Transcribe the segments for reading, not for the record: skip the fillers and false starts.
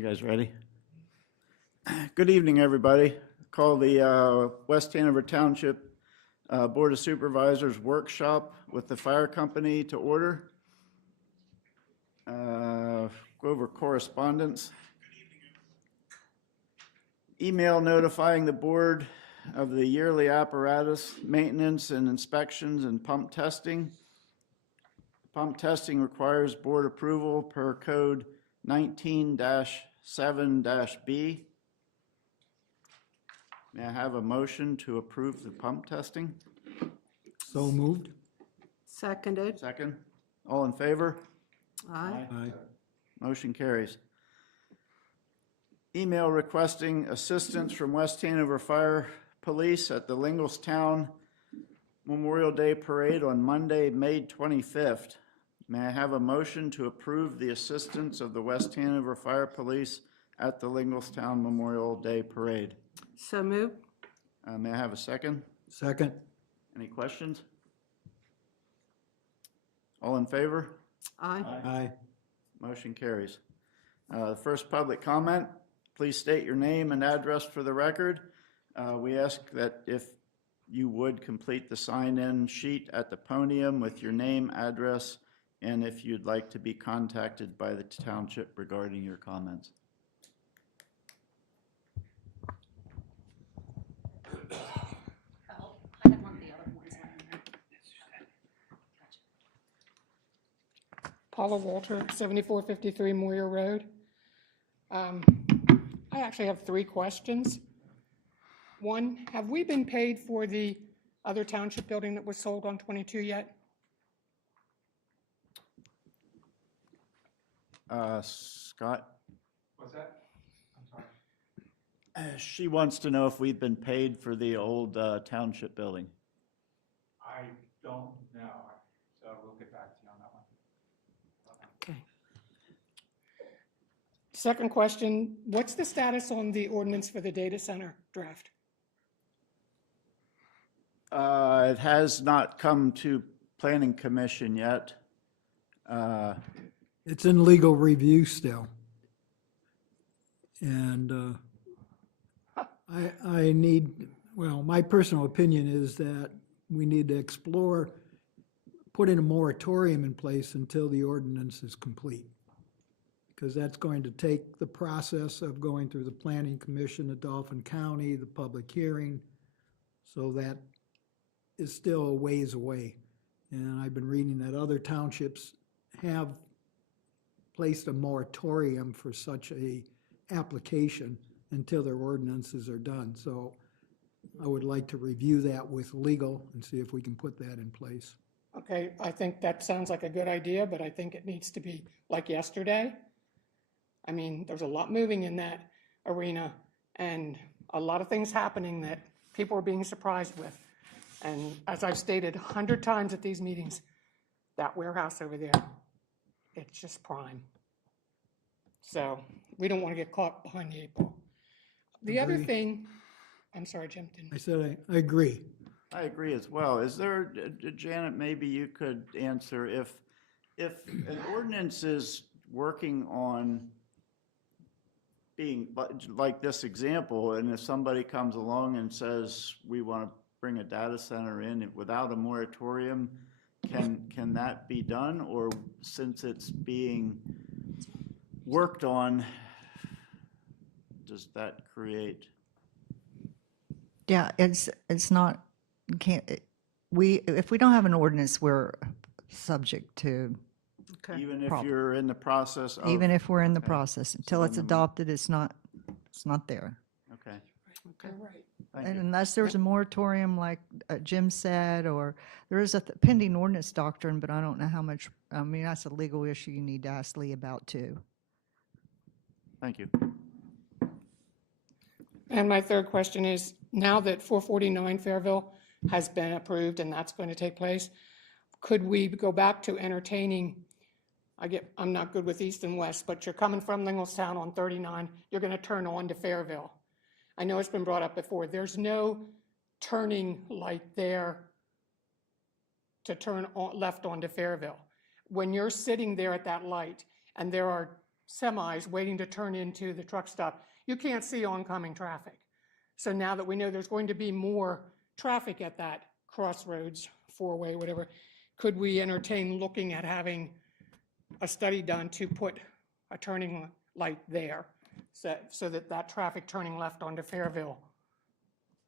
You guys ready? Good evening, everybody. Call the West Hanover Township Board of Supervisors workshop with the fire company to order. Go over correspondence. Email notifying the board of the yearly apparatus maintenance and inspections and pump testing. Pump testing requires board approval per code 19-7-B. May I have a motion to approve the pump testing? So moved. Seconded. Second. All in favor? Aye. Aye. Motion carries. Email requesting assistance from West Hanover Fire Police at the Linglestown Memorial Day Parade on Monday, May 25th. May I have a motion to approve the assistance of the West Hanover Fire Police at the Linglestown Memorial Day Parade? So moved. May I have a second? Second. Any questions? All in favor? Aye. Aye. Motion carries. The first public comment, please state your name and address for the record. We ask that if you would complete the sign-in sheet at the podium with your name, address, and if you'd like to be contacted by the township regarding your comments. Paula Walter, 7453 Moyer Road. I actually have 3 questions. One, have we been paid for the other township building that was sold on 22 yet? Scott? What's that? I'm sorry. She wants to know if we've been paid for the old township building. I don't know, so we'll get back to you on that one. Okay. Second question, what's the status on the ordinance for the data center draft? It has not come to Planning Commission yet. It's in legal review still. And I need, well, my personal opinion is that we need to explore putting a moratorium in place until the ordinance is complete. Because that's going to take the process of going through the Planning Commission, the Dauphin County, the public hearing. So that is still a ways away. And I've been reading that other townships have placed a moratorium for such a application until their ordinances are done. So I would like to review that with legal and see if we can put that in place. Okay, I think that sounds like a good idea, but I think it needs to be like yesterday. I mean, there's a lot moving in that arena and a lot of things happening that people are being surprised with. And as I've stated 100 times at these meetings, that warehouse over there, it's just prime. So we don't want to get caught behind the 8 ball. The other Agree. thing, I'm sorry, Jim. I said I agree. I agree as well. Is there, Janet, maybe you could answer if an ordinance is working on being like this example, and if somebody comes along and says, we want to bring a data center in without a moratorium, can that be done? Or since it's being worked on, does that create? Yeah, it's not, if we don't have an ordinance, we're subject to, Okay. Even if Problem. you're in the process of? even if we're in the okay. process, until So it's then we- adopted, it's not there. Okay, Okay. Right. thank And you. unless there's a moratorium, like Jim said, or there is a pending ordinance doctrine, but I don't know how much, I mean, that's a legal issue you need to ask Lee about too. Thank you. And my third question is, now that 449 Fairville has been approved and that's going to take place, could we go back to entertaining, I'm not good with east and west, but you're coming from Linglestown on 39, you're going to turn on to Fairville. I know it's been brought up before. There's no turning light there to turn left onto Fairville. When you're sitting there at that light and there are semis waiting to turn into the truck stop, you can't see oncoming traffic. So now that we know there's going to be more traffic at that crossroads, four-way, whatever, could we entertain looking at having a study done to put a turning light there so that that traffic turning left onto Fairville,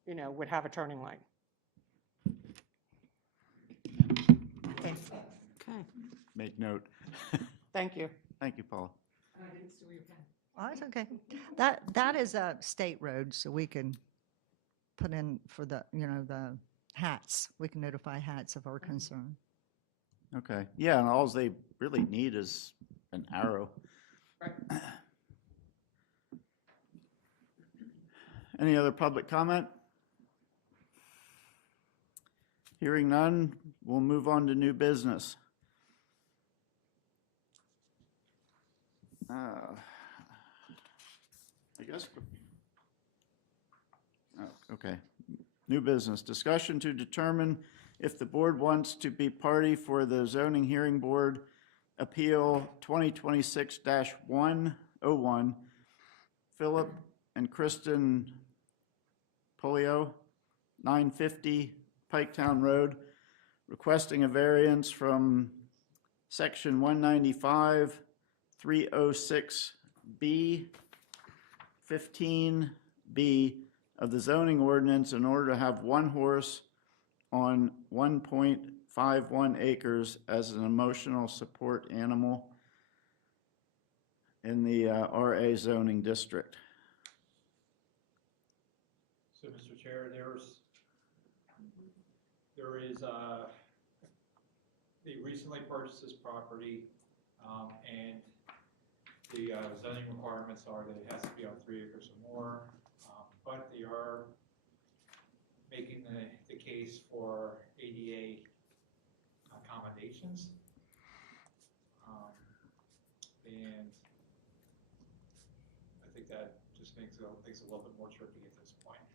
would have a turning light? Okay, Okay. Make note. thank you. Thank you, Paula. Oh, it's okay. That is a state road, so we can put in for the, the hats. We can notify hats of our concern. Okay, yeah, and all they really need is an arrow. Right. Any other public comment? Hearing none, we'll move on to new business. I guess. Oh, okay. New business. Discussion to determine if the board wants to be party for the zoning hearing board appeal 2026-101, Philip and Kristen Polio, 950 Piketown Road, requesting a variance from section 195, 306B, 15B of the zoning ordinance in order to have one horse on 1.51 acres as an emotional support animal in the RA zoning district. So, Mr. Chair, they recently purchased this property, and the zoning requirements are that it has to be on 3 acres or more, but they are making the case for ADA accommodations. And I think that just makes things a little bit more tricky at this point.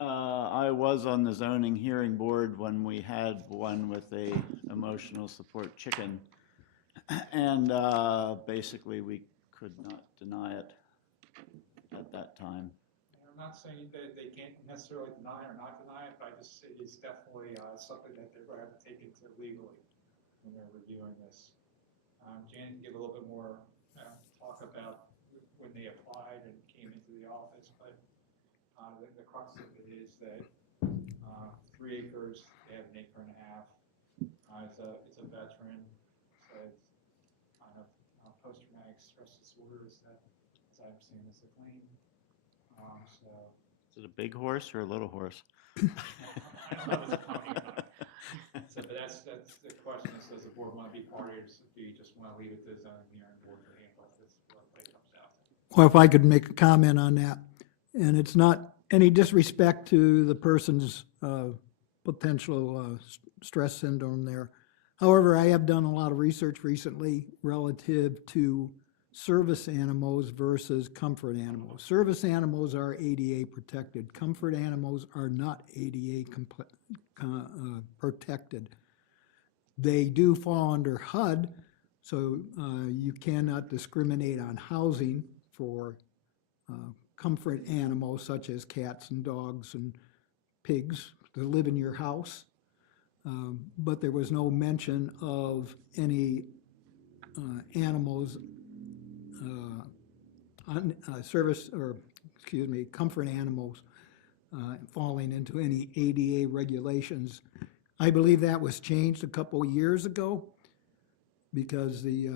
I was on the zoning hearing board when we had one with a emotional support chicken, and basically we could not deny it at that time. I'm not saying that they can't necessarily deny or not deny it, but I just say it's definitely something that they're going to have to take into legally when they're reviewing this. Jan can give a little bit more talk about when they applied and came into the office, but the crux of it is that 3 acres, they have 1.5 acres. It's a veteran, so it's kind of post-traumatic stress disorders that, as I understand, is the claim. So Is it a big horse or a little horse? I don't know if it's a company or not. So, but that's the question. Is, does the board want to be party, or do you just want to leave it to the zoning hearing board to handle what it comes out? Well, if I could make a comment on that, and it's not any disrespect to the person's potential stress syndrome there. However, I have done a lot of research recently relative to service animals versus comfort animals. Service animals are ADA protected. Comfort animals are not ADA protected. They do fall under HUD, so you cannot discriminate on housing for comfort animals such as cats and dogs and pigs that live in your house. But there was no mention of any animals comfort animals falling into any ADA regulations. I believe that was changed a couple of years ago because the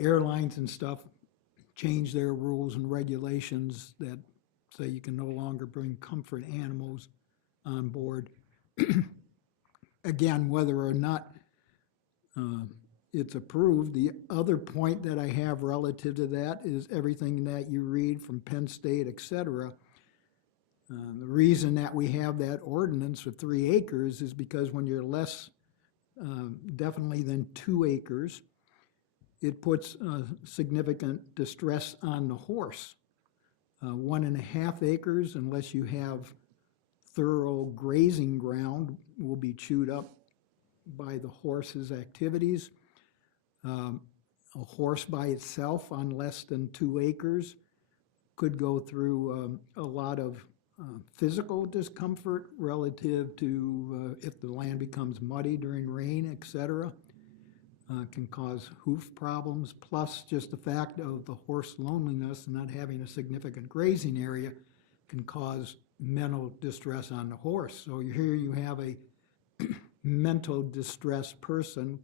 airlines and stuff changed their rules and regulations that say you can no longer bring comfort animals on board. Again, whether or not it's approved. The other point that I have relative to that is everything that you read from Penn State, et cetera. The reason that we have that ordinance of 3 acres is because when you're less definitely than 2 acres, it puts significant distress on the horse. 1.5 acres, unless you have thorough grazing ground, will be chewed up by the horse's activities. a horse by itself on less than 2 acres could go through a lot of physical discomfort relative to if the land becomes muddy during rain, et cetera. Can cause hoof problems, plus just the fact of the horse loneliness and not having a significant grazing area can cause mental distress on the horse. So here you have a mental distressed person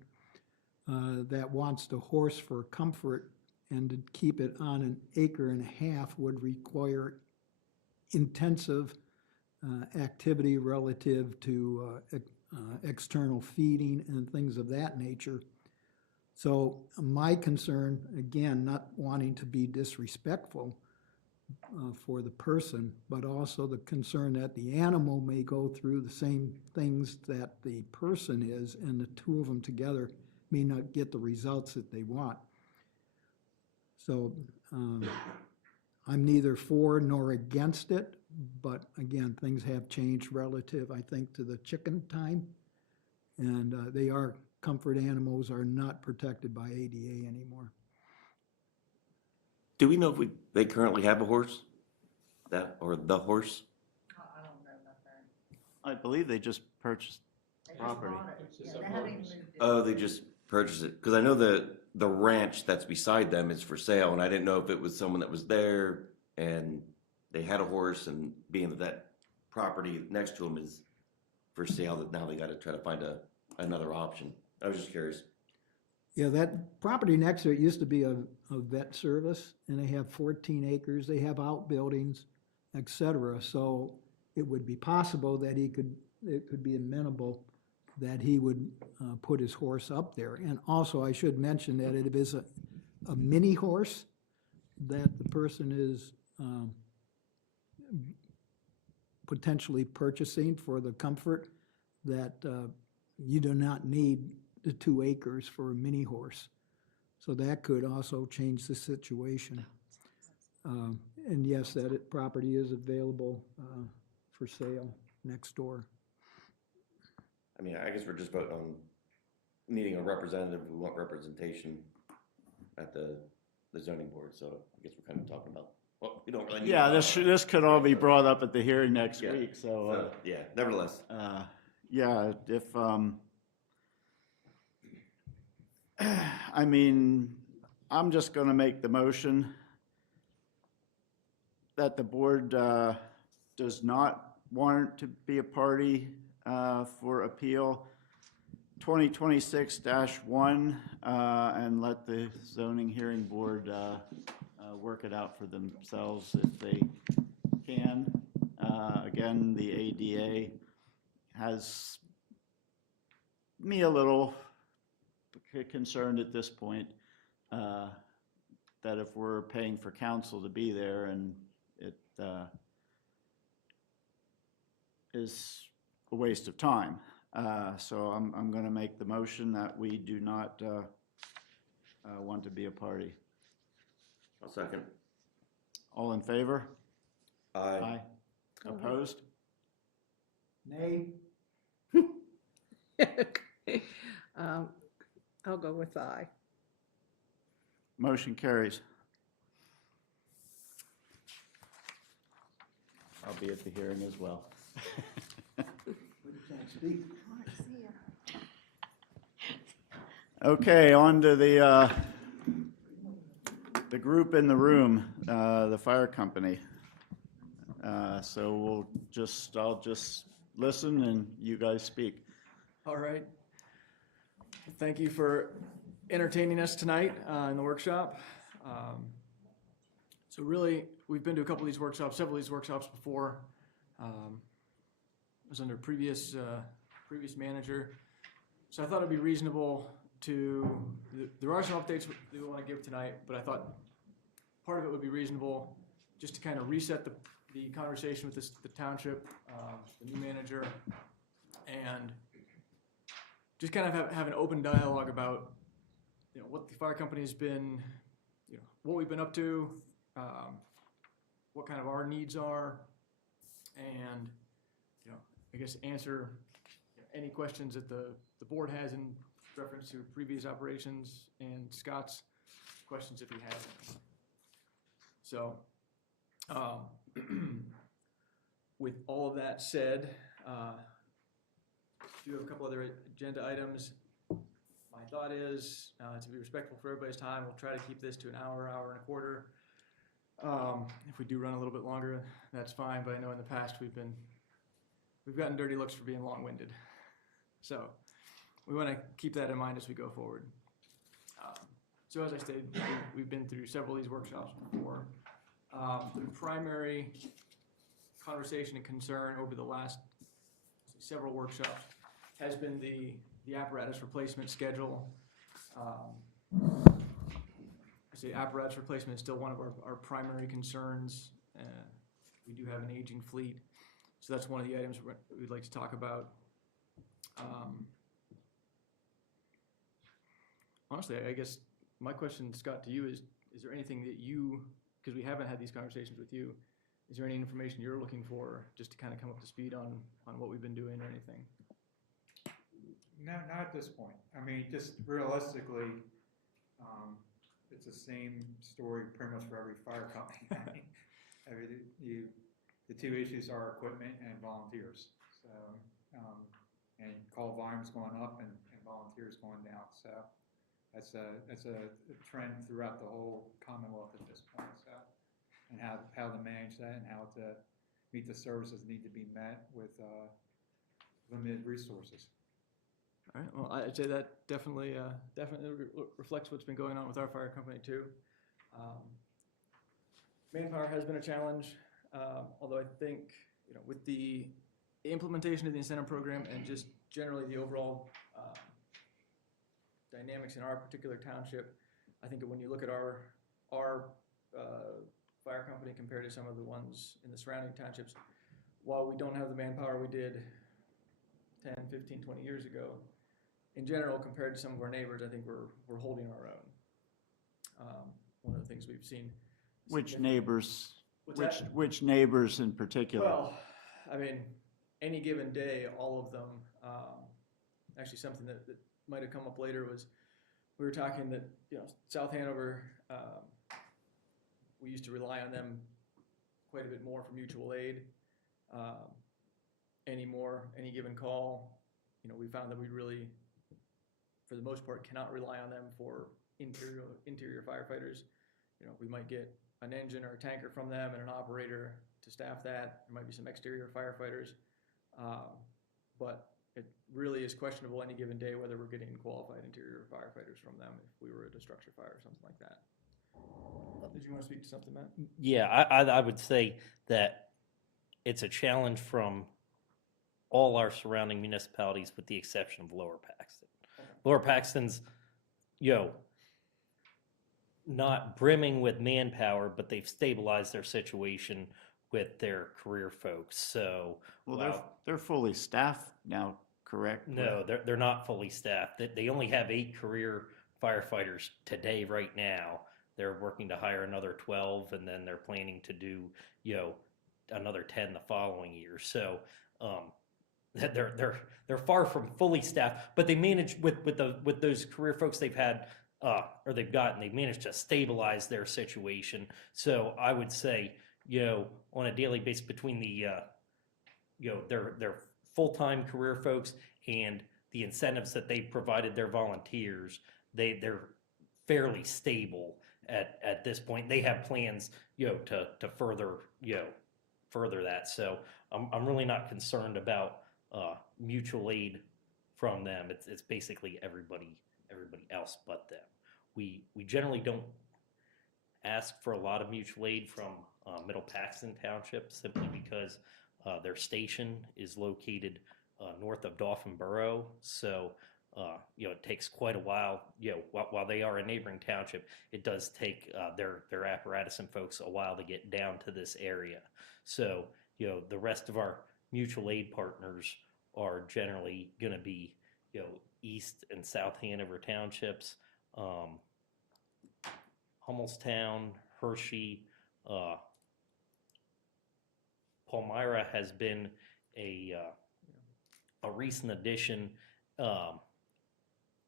that wants the horse for comfort, and to keep it on 1.5 acres would require intensive activity relative to external feeding and things of that nature. So my concern, again, not wanting to be disrespectful for the person, but also the concern that the animal may go through the same things that the person is, and the two of them together may not get the results that they want. So I'm neither for nor against it, but again, things have changed relative, I think, to the chicken time. And comfort animals are not protected by ADA anymore. Do we know if they currently have a horse? Or the horse? I don't know about that. I believe they just purchased property. Oh, they just purchased it? Because I know the ranch that's beside them is for sale, and I didn't know if it was someone that was there and they had a horse, and being that property next to them is for sale, that now they got to try to find another option. I was just curious. Yeah, that property next to it used to be a vet service, and they have 14 acres, they have outbuildings, et cetera. So it would be possible that it could be amenable that he would put his horse up there. And also, I should mention that it is a mini horse that the person is potentially purchasing for the comfort, that you do not need the 2 acres for a mini horse. So that could also change the situation. And yes, that property is available for sale next door. I mean, I guess we're just voting on needing a representative. We want representation at the zoning board, so I guess we're kind of talking about, well, we don't really need. Yeah, this could all be brought up at the hearing next Yeah. week, so. Yeah, nevertheless. Yeah, if, I mean, I'm just gonna make the motion that the board does not want to be a party for appeal 2026-1, and let the zoning hearing board work it out for themselves if they can. Again, the ADA has me a little concerned at this point that if we're paying for counsel to be there and it is a waste of time. So I'm going to make the motion that we do not want to be a party. I'll second. All in favor? Aye. Opposed? Nay? Okay. I'll go with aye. Motion carries. I'll be at the hearing as well. Okay, on to the group in the room, the fire company. So I'll just listen and you guys speak. All right. Thank you for entertaining us tonight in the workshop. So really, we've been to a couple of these workshops, several of these workshops before. I was under previous manager. So I thought it'd be reasonable there are some updates we want to give tonight, but I thought part of it would be reasonable just to kind of reset the conversation with the township, the new manager, and just kind of have an open dialogue about, what the fire company has been, what we've been up to, what kind of our needs are, and, I guess answer any questions that the board has in reference to previous operations and Scott's questions if he has any. So, with all of that said, do have a couple other agenda items. My thought is, to be respectful for everybody's time, we'll try to keep this to an hour, hour and a quarter. If we do run a little bit longer, that's fine, but I know in the past we've gotten dirty looks for being long-winded. So we want to keep that in mind as we go forward. So as I stated, we've been through several of these workshops before. The primary conversation and concern over the last several workshops has been the apparatus replacement schedule. I say apparatus replacement is still one of our primary concerns. We do have an aging fleet, so that's one of the items we'd like to talk about. Honestly, I guess my question, Scott, to you is there anything that you, because we haven't had these conversations with you, is there any information you're looking for just to kind of come up to speed on what we've been doing or anything? No, not at this point. I mean, just realistically, it's the same story pretty much for every fire company. The two issues are equipment and volunteers. So, and call volumes going up and volunteers going down. So that's a trend throughout the whole Commonwealth at this point. So, and how to manage that and how to meet the services need to be met with limited resources. All right. Well, I'd say that definitely reflects what's been going on with our fire company too. Manpower has been a challenge, although I think with the implementation of the incentive program and just generally the overall dynamics in our particular township, I think that when you look at our fire company compared to some of the ones in the surrounding townships, while we don't have the manpower we did 10, 15, 20 years ago, in general, compared to some of our neighbors, I think we're holding our own. One of the things we've seen. Which neighbors, What's that? which neighbors in particular? Well, I mean, any given day, all of them, actually something that might have come up later was, we were talking that, South Hanover, we used to rely on them quite a bit more for mutual aid. Any given call, we found that we really, for the most part, cannot rely on them for interior firefighters. We might get an engine or a tanker from them and an operator to staff that. There might be some exterior firefighters, but it really is questionable any given day whether we're getting qualified interior firefighters from them if we were at a structure fire or something like that. Did you want to speak to something, Matt? Yeah, I would say that it's a challenge from all our surrounding municipalities with the exception of Lower Paxton. Lower Paxton's, not brimming with manpower, but they've stabilized their situation with their career folks. So, Well, they're fully staffed now, correct? no, they're not fully staffed. They only have 8 career firefighters today, right now. They're working to hire another 12, and then they're planning to do, another 10 the following year. So, they're far from fully staffed, but they manage with those career folks they've had or they've gotten. They've managed to stabilize their situation. So I would say, on a daily basis between the their full-time career folks and the incentives that they provided their volunteers, they're fairly stable at this point. They have plans to further that. So I'm really not concerned about mutual aid from them. It's basically everybody else but them. We generally don't ask for a lot of mutual aid from Middle Paxton Township simply because their station is located north of Dauphin Borough. So it takes quite a while. While they are a neighboring township, it does take their apparatus and folks a while to get down to this area. So the rest of our mutual aid partners are generally going to be East and South Hanover townships, Hummelstown, Hershey, Palmyra has been a recent addition.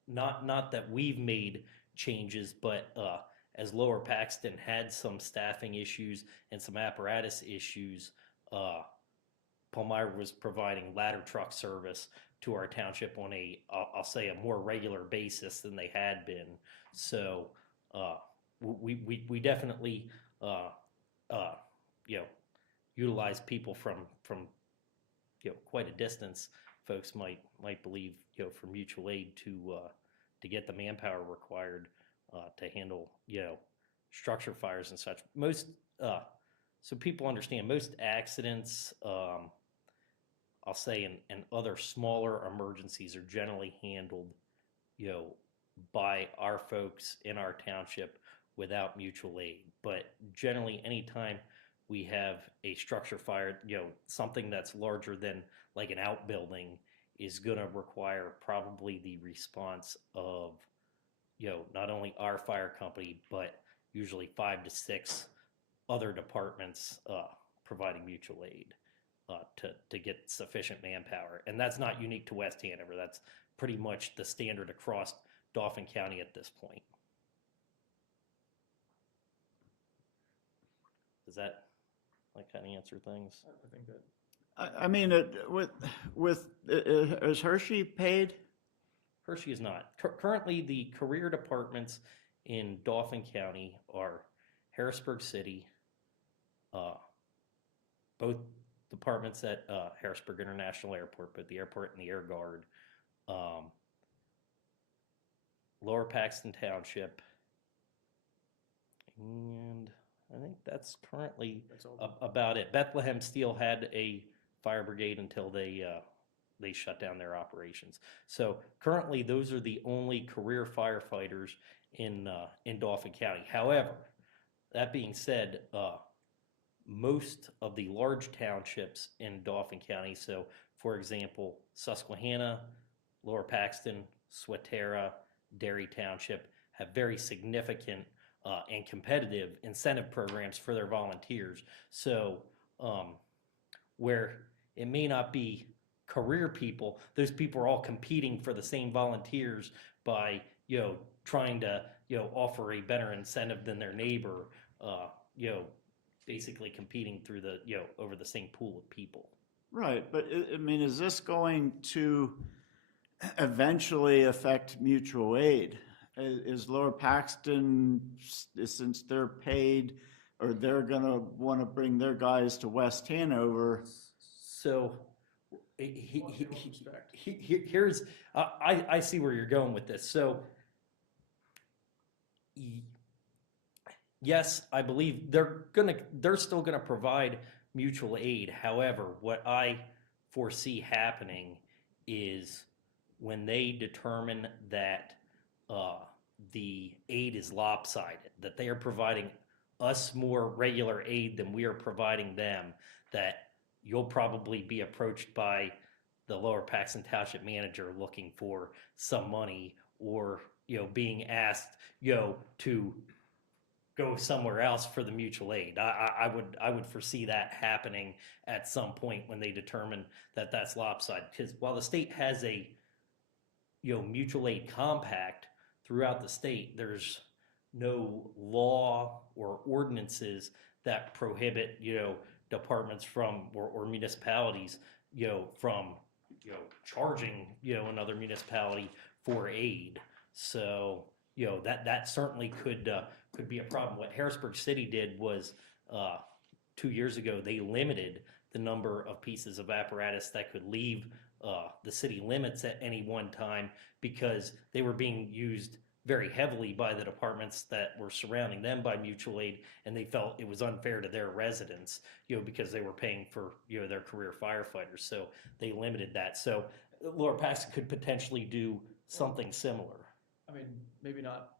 Not that we've made changes, but as Lower Paxton had some staffing issues and some apparatus issues, Palmyra was providing ladder truck service to our township on I'll say a more regular basis than they had been. So we definitely utilize people from quite a distance. Folks might believe for mutual aid to get the manpower required to handle structure fires and such. Most so people understand most accidents, I'll say, and other smaller emergencies are generally handled by our folks in our township without mutual aid. But generally, anytime we have a structure fire, something that's larger than like an outbuilding is going to require probably the response of, not only our fire company, but usually 5 to 6 other departments providing mutual aid to get sufficient manpower. And that's not unique to West Hanover. That's pretty much the standard across Dauphin County at this point. Does that kind of answer things? I think that. I mean, is Hershey paid? Hershey is not. Currently, the career departments in Dauphin County are Harrisburg City, both departments at Harrisburg International Airport, both the airport and the Air Guard, Lower Paxton Township, and I think that's currently about it. Bethlehem Steel had a fire brigade until they shut down their operations. So currently, those are the only career firefighters in Dauphin County. However, that being said, most of the large townships in Dauphin County, so for example, Susquehanna, Lower Paxton, Swatara, Derry Township, have very significant and competitive incentive programs for their volunteers. So where it may not be career people, those people are all competing for the same volunteers by trying to offer a better incentive than their neighbor, basically competing through the over the same pool of people. Right, but I mean, is this going to eventually affect mutual aid? Is Lower Paxton, since they're paid, or they're gonna want to bring their guys to West Hanover? So here's I see where you're going with this. So yes, I believe they're still gonna provide mutual aid. However, what I foresee happening is when they determine that the aid is lopsided, that they are providing us more regular aid than we are providing them, that you'll probably be approached by the Lower Paxton Township manager looking for some money, or being asked to go somewhere else for the mutual aid. I would foresee that happening at some point when they determine that that's lopsided. Because while the state has a mutual aid compact throughout the state, there's no law or ordinances that prohibit departments from or municipalities from charging another municipality for aid. So that certainly could be a problem. What Harrisburg City did was 2 years ago, they limited the number of pieces of apparatus that could leave the city limits at any one time, because they were being used very heavily by the departments that were surrounding them by mutual aid, and they felt it was unfair to their residents, because they were paying for their career firefighters. So they limited that. So Lower Paxton could potentially do something similar. I mean, maybe not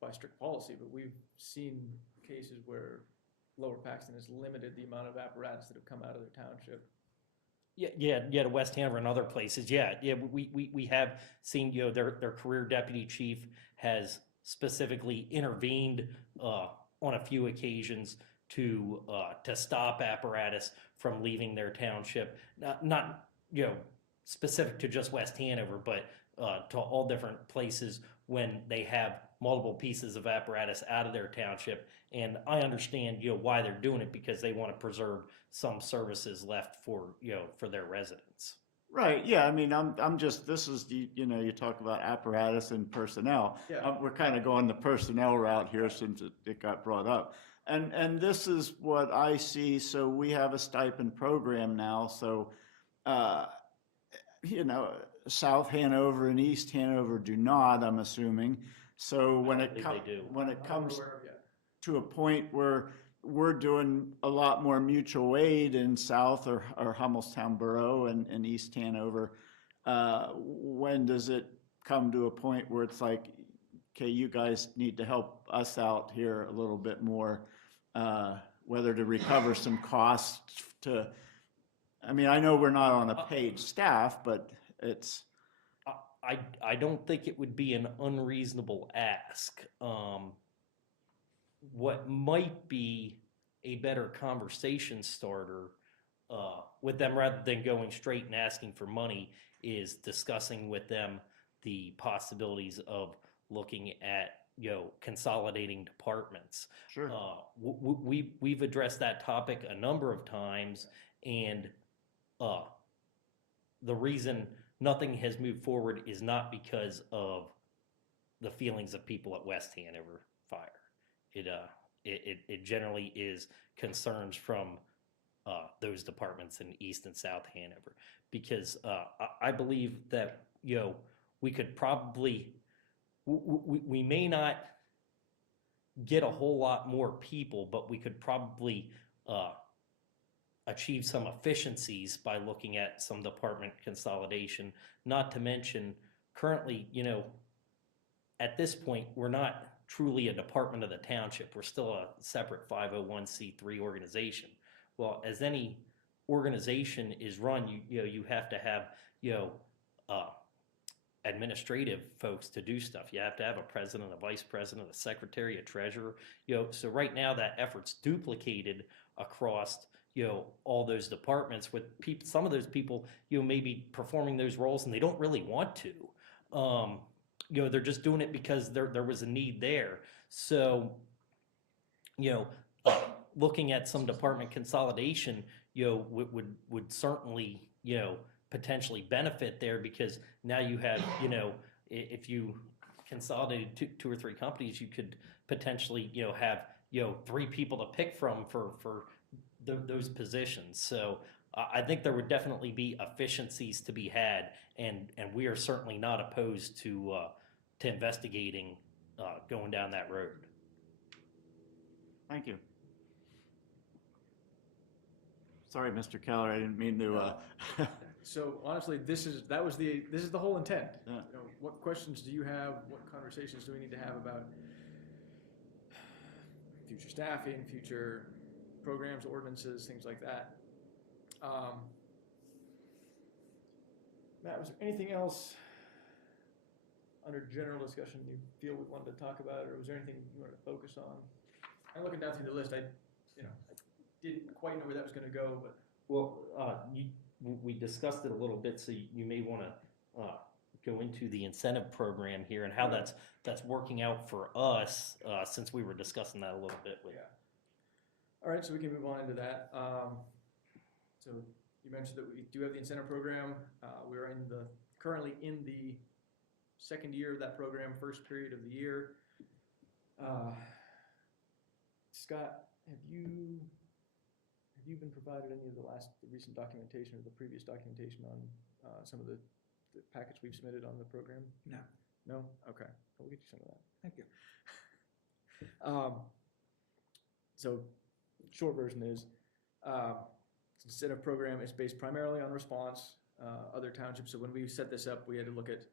by strict policy, but we've seen cases where Lower Paxton has limited the amount of apparatus that have come out of their township. Yeah, to West Hanover and other places. Yeah. We have seen their career deputy chief has specifically intervened on a few occasions to stop apparatus from leaving their township. Not specific to just West Hanover, but to all different places when they have multiple pieces of apparatus out of their township. And I understand, why they're doing it, because they want to preserve some services left for, for their residents. Right, yeah, I mean, I'm just, this is, you talk about apparatus and personnel. Yeah. We're kind of going the personnel route here since it got brought up. And this is what I see, so we have a stipend program now, so, South Hanover and East Hanover do not, I'm assuming. So when I it believe they do. when it I'm not comes aware of yet. to a point where we're doing a lot more mutual aid in South or Hummelstown Borough and East Hanover, when does it come to a point where it's like, okay, you guys need to help us out here a little bit more, whether to recover some costs to, I mean, I know we're not on a paid staff, but it's, I don't think it would be an unreasonable ask. What might be a better conversation starter with them, rather than going straight and asking for money, is discussing with them the possibilities of looking at, consolidating departments. sure. We've addressed that topic a number of times, and the reason nothing has moved forward is not because of the feelings of people at West Hanover Fire. It generally is concerns from those departments in East and South Hanover, because I believe that we could probably we may not get a whole lot more people, but we could probably achieve some efficiencies by looking at some department consolidation. Not to mention, currently, at this point, we're not truly a department of the township. We're still a separate 501c3 organization. Well, as any organization is run, you have to have administrative folks to do stuff. You have to have a president, a vice president, a secretary, a treasurer. So right now that effort's duplicated across all those departments, with people. Some of those people may be performing those roles and they don't really want to. They're just doing it because there was a need there. So, looking at some department consolidation, would certainly, potentially benefit there, because now you have, if you consolidated two or three companies, you could potentially, have, 3 people to pick from for those positions. So I think there would definitely be efficiencies to be had, and we are certainly not opposed to investigating going down that road. Thank you. Sorry, Mr. Keller, I didn't mean to, So honestly, this is the whole intent. Yeah. What questions do you have? What conversations do we need to have about future staffing, future programs, ordinances, things like that? Matt, was there anything else under general discussion you feel we wanted to talk about, or was there anything you wanted to focus on? I'm looking down through the list. I didn't quite know where that was going to go, but Well, we discussed it a little bit, so you may want to go into the incentive program here and how that's working out for us, since we were discussing that a little bit with. yeah. All right, so we can move on into that. So you mentioned that we do have the incentive program. We're currently in the second year of that program, first period of the year. Scott, have you been provided any of the recent documentation or the previous documentation on some of the packets we've submitted on the program? No. No? Okay. We'll get you some of that. Thank you. So, short version is, incentive program is based primarily on response. Other townships, so when we set this up, we had to look at,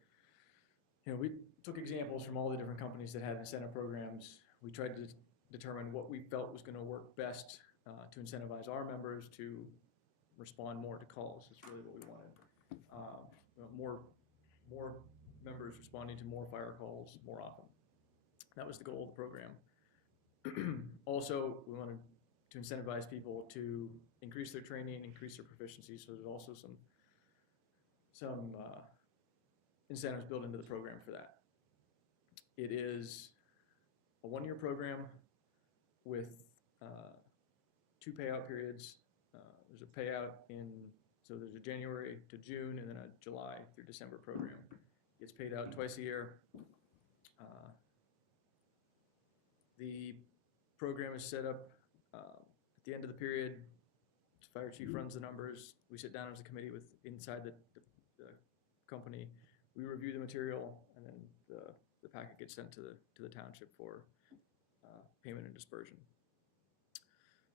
we took examples from all the different companies that had incentive programs. We tried to determine what we felt was going to work best to incentivize our members to respond more to calls. Is really what we wanted. More members responding to more fire calls more often. That was the goal of the program. Also, we wanted to incentivize people to increase their training, increase their proficiency. So there's also some incentives built into the program for that. It is a one-year program with 2 payout periods. There's a payout so there's a January to June and then a July through December program. Gets paid out twice a year. The program is set up at the end of the period. The fire chief runs the numbers. We sit down as a committee inside the company. We review the material, and then the packet gets sent to the township for payment and dispersion.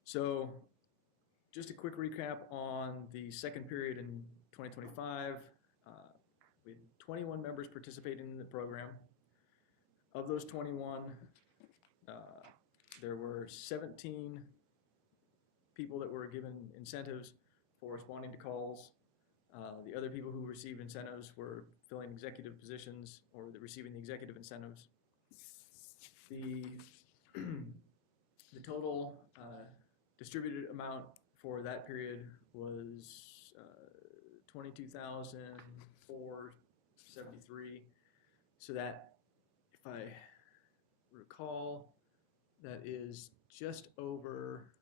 So, just a quick recap on the second period in 2025. We had 21 members participating in the program. Of those 21, there were 17 people that were given incentives for responding to calls. The other people who received incentives were filling executive positions or receiving the executive incentives. The total distributed amount for that period was $22,473. So that, if I recall, that is just over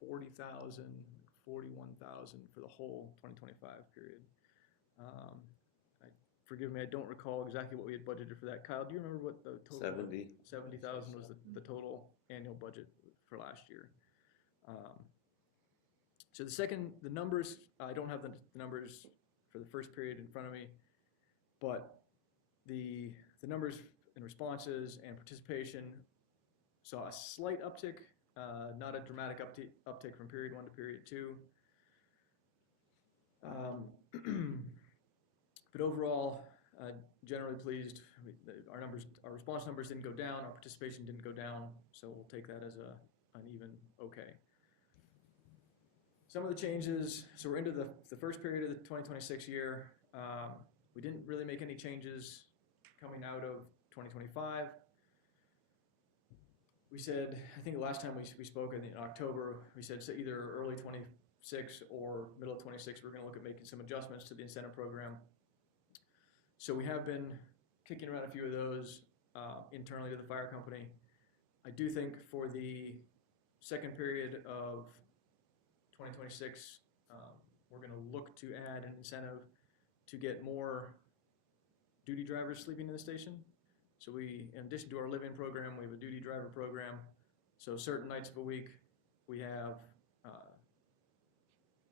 40,000, 41,000 for the whole 2025 period. Forgive me, I don't recall exactly what we had budgeted for that. Kyle, do you remember what the total? 70,000 was the total annual budget for last year. So the numbers, I don't have the numbers for the first period in front of me, but the numbers in responses and participation saw a slight uptick, not a dramatic uptick from period 1 to period 2. But overall, generally pleased. Our response numbers didn't go down, our participation didn't go down, so we'll take that as an even okay. Some of the changes, so we're into the first period of the 2026 year. We didn't really make any changes coming out of 2025. We said, I think the last time we spoke in October, we said so either early 26 or middle of 26, we're going to look at making some adjustments to the incentive program. So we have been kicking around a few of those internally to the fire company. I do think for the second period of 2026, we're going to look to add an incentive to get more duty drivers sleeping in the station. So in addition to our live-in program, we have a duty driver program. So certain nights of a week, we have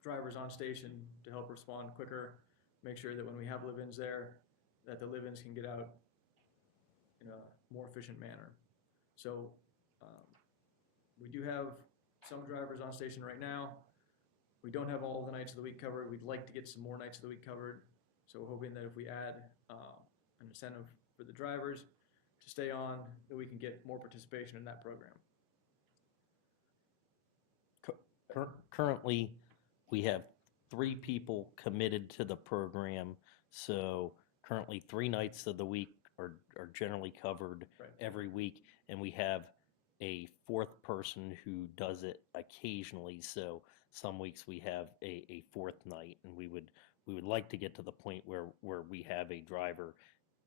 drivers on station to help respond quicker, make sure that when we have live-ins there, that the live-ins can get out in a more efficient manner. So we do have some drivers on station right now. We don't have all of the nights of the week covered. We'd like to get some more nights of the week covered. So we're hoping that if we add an incentive for the drivers to stay on, that we can get more participation in that program. Currently, we have 3 people committed to the program. So currently 3 nights of the week are generally covered every week. And we have a 4th person who does it occasionally. So some weeks we have a 4th night, and we would like to get to the point where we have a driver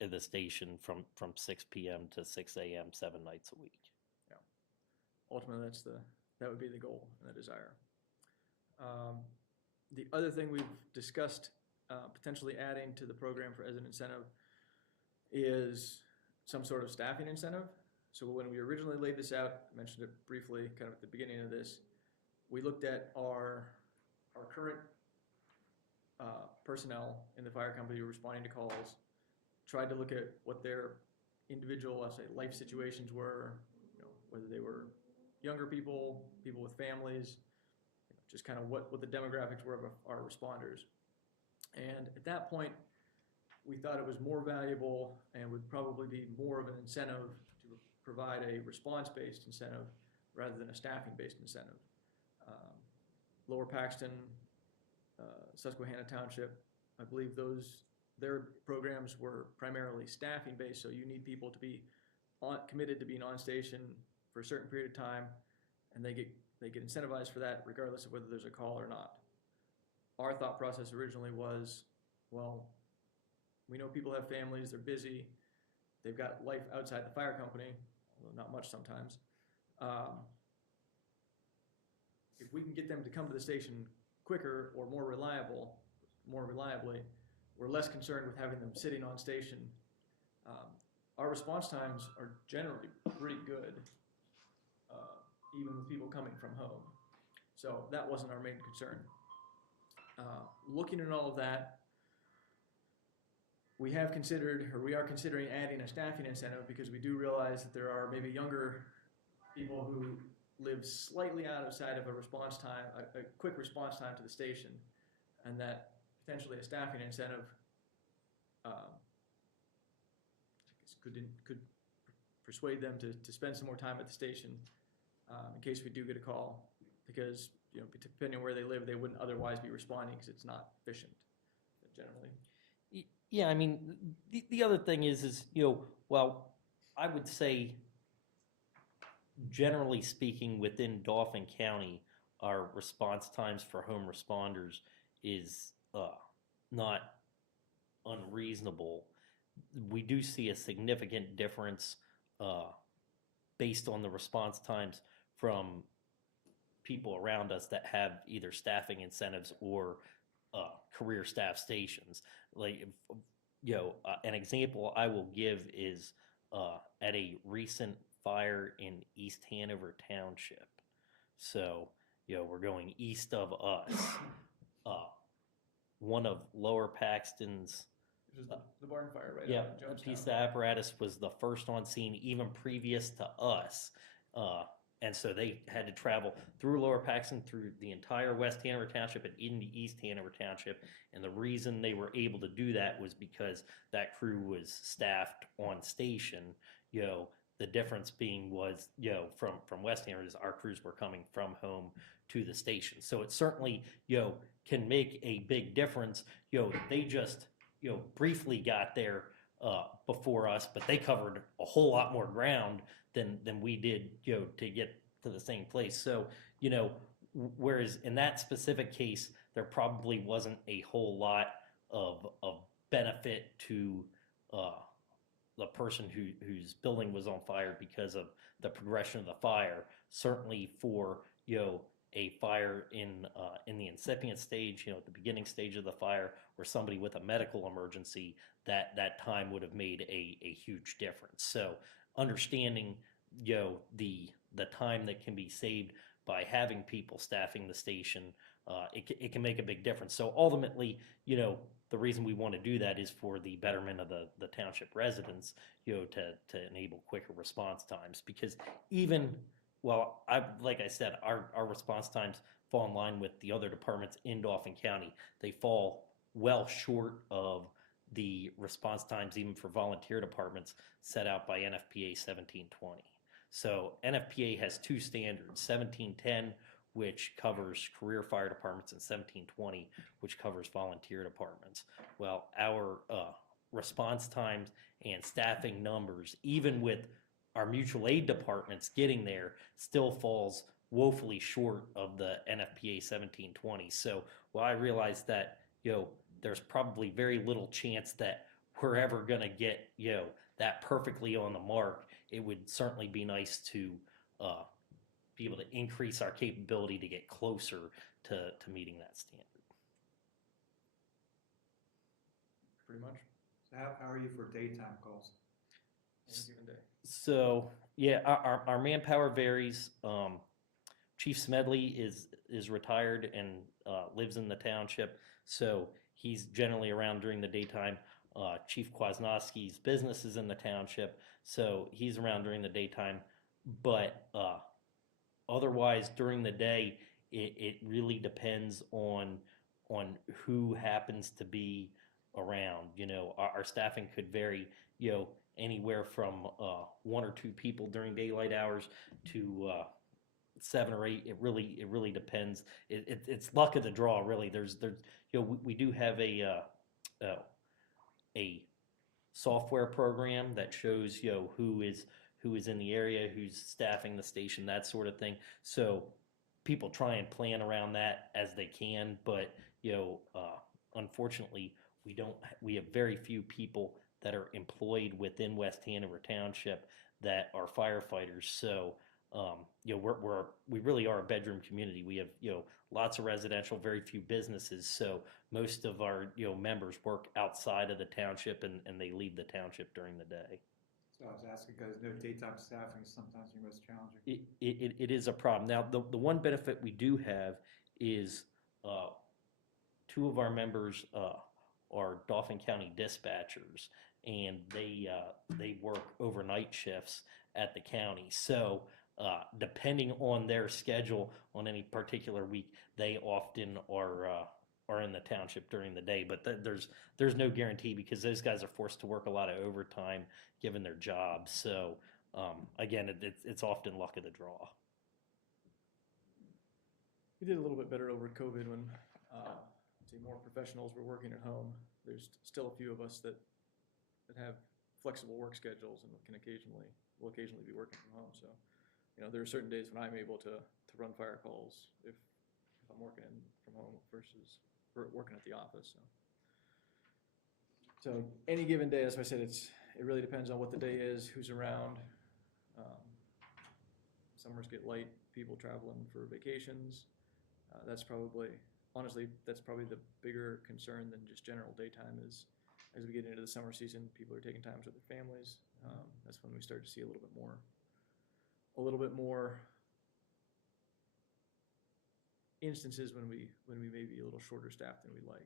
at the station from 6 p.m. to 6 a.m. 7 nights a week. Yeah. Ultimately, that would be the goal and the desire. The other thing we've discussed potentially adding to the program as an incentive is some sort of staffing incentive. So when we originally laid this out, I mentioned it briefly kind of at the beginning of this, we looked at our current personnel in the fire company responding to calls, tried to look at what their individual, let's say, life situations were, whether they were younger people, people with families, just kind of what the demographics were of our responders. And at that point, we thought it was more valuable and would probably be more of an incentive to provide a response-based incentive rather than a staffing-based incentive. Lower Paxton, Susquehanna Township, I believe their programs were primarily staffing-based, so you need people to be committed to being on station for a certain period of time, and they get incentivized for that regardless of whether there's a call or not. Our thought process originally was, well, we know people have families, they're busy, they've got life outside the fire company, although not much sometimes. If we can get them to come to the station quicker or more reliably, we're less concerned with having them sitting on station. Our response times are generally pretty good, even with people coming from home. So that wasn't our main concern. Looking at all of that, we are considering adding a staffing incentive because we do realize that there are maybe younger people who live slightly outside of a response time, a quick response time to the station, and that potentially a staffing incentive could persuade them to spend some more time at the station in case we do get a call, because depending on where they live, they wouldn't otherwise be responding because it's not efficient generally. Yeah, I mean, the other thing is, well, I would say, generally speaking, within Dauphin County, our response times for home responders is not unreasonable. We do see a significant difference based on the response times from people around us that have either staffing incentives or career staff stations. Like, an example I will give is at a recent fire in East Hanover Township. So, we're going east of us. One of Lower Paxton's Which is the barn fire right yeah, out in a Jonestown. piece of apparatus was the first on scene, even previous to us. And so they had to travel through Lower Paxton, through the entire West Hanover Township and into East Hanover Township. And the reason they were able to do that was because that crew was staffed on station. The difference being was, from West Hanover, is our crews were coming from home to the station. So it certainly, can make a big difference. They just, briefly got there before us, but they covered a whole lot more ground than we did, to get to the same place. So, whereas in that specific case, there probably wasn't a whole lot of benefit to the person whose building was on fire because of the progression of the fire. Certainly for, a fire in the incipient stage, at the beginning stage of the fire, or somebody with a medical emergency, that time would have made a huge difference. So understanding, the time that can be saved by having people staffing the station, it can make a big difference. So ultimately, the reason we want to do that is for the betterment of the township residents, to enable quicker response times. Because even, well, like I said, our response times fall in line with the other departments in Dauphin County. They fall well short of the response times even for volunteer departments set out by NFPA 1720. So NFPA has two standards, 1710, which covers career fire departments, and 1720, which covers volunteer departments. Well, our response times and staffing numbers, even with our mutual aid departments getting there, still falls woefully short of the NFPA 1720. So while I realize that, there's probably very little chance that we're ever going to get, that perfectly on the mark, it would certainly be nice to be able to increase our capability to get closer to meeting that standard. Pretty much, So how are you for daytime calls? any given day. So yeah, our manpower varies. Chief Smedley is retired and lives in the township, so he's generally around during the daytime. Chief Kwasnowski's business is in the township, so he's around during the daytime. But otherwise, during the day, it really depends on who happens to be around. Our staffing could vary, anywhere from 1 or 2 people during daylight hours to 7 or 8. It really depends. It's luck of the draw, really. There's we do have a software program that shows who is in the area, who's staffing the station, that sort of thing. So people try and plan around that as they can, but unfortunately we have very few people that are employed within West Hanover Township that are firefighters. So, we really are a bedroom community. We have, lots of residential, very few businesses. So most of our, members work outside of the township and they leave the township during the day. So I was asking because no daytime staffing is sometimes your most challenging. It is a problem. Now, the one benefit we do have is two of our members are Dauphin County dispatchers, and they work overnight shifts at the county. So depending on their schedule on any particular week, they often are in the township during the day. But there's no guarantee because those guys are forced to work a lot of overtime given their jobs. So again, it's often luck of the draw. We did a little bit better over COVID when, say, more professionals were working at home. There's still a few of us that have flexible work schedules and will occasionally be working from home. So, there are certain days when I'm able to run fire calls if I'm working from home versus working at the office. So any given day, as I said, it really depends on what the day is, who's around. Summers get light, people traveling for vacations. Honestly, that's probably the bigger concern than just general daytime is as we get into the summer season, people are taking times with their families. That's when we start to see a little bit more instances when we may be a little shorter staffed than we like.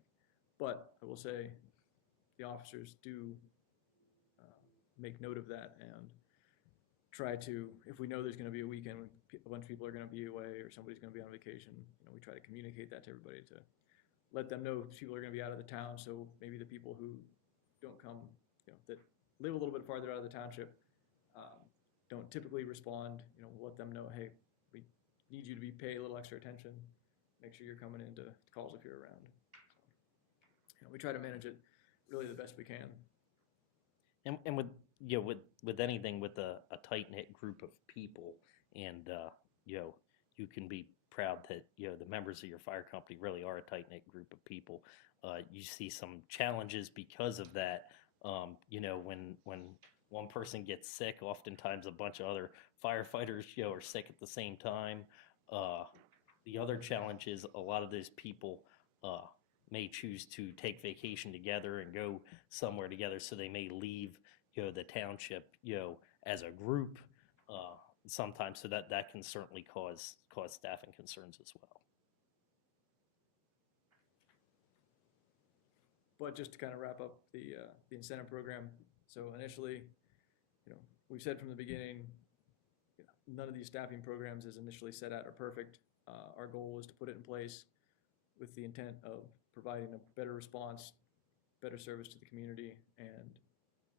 But I will say the officers do make note of that and try to, if we know there's going to be a weekend when a bunch of people are going to be away or somebody's going to be on vacation, we try to communicate that to everybody to let them know people are going to be out of the town. So maybe the people who don't come, that live a little bit farther out of the township, don't typically respond. We'll let them know, hey, we need you to pay a little extra attention. Make sure you're coming into calls if you're around. So, we try to manage it really the best we can. And with anything with a tight knit group of people, and you can be proud that the members of your fire company really are a tight knit group of people. You see some challenges because of that. When one person gets sick, oftentimes a bunch of other firefighters are sick at the same time. The other challenge is a lot of those people may choose to take vacation together and go somewhere together, so they may leave the township as a group sometimes, so that can certainly cause staffing concerns as well. But just to kind of wrap up the incentive program, so initially, we've said from the beginning, none of these staffing programs as initially set out are perfect. Our goal was to put it in place with the intent of providing a better response, better service to the community, and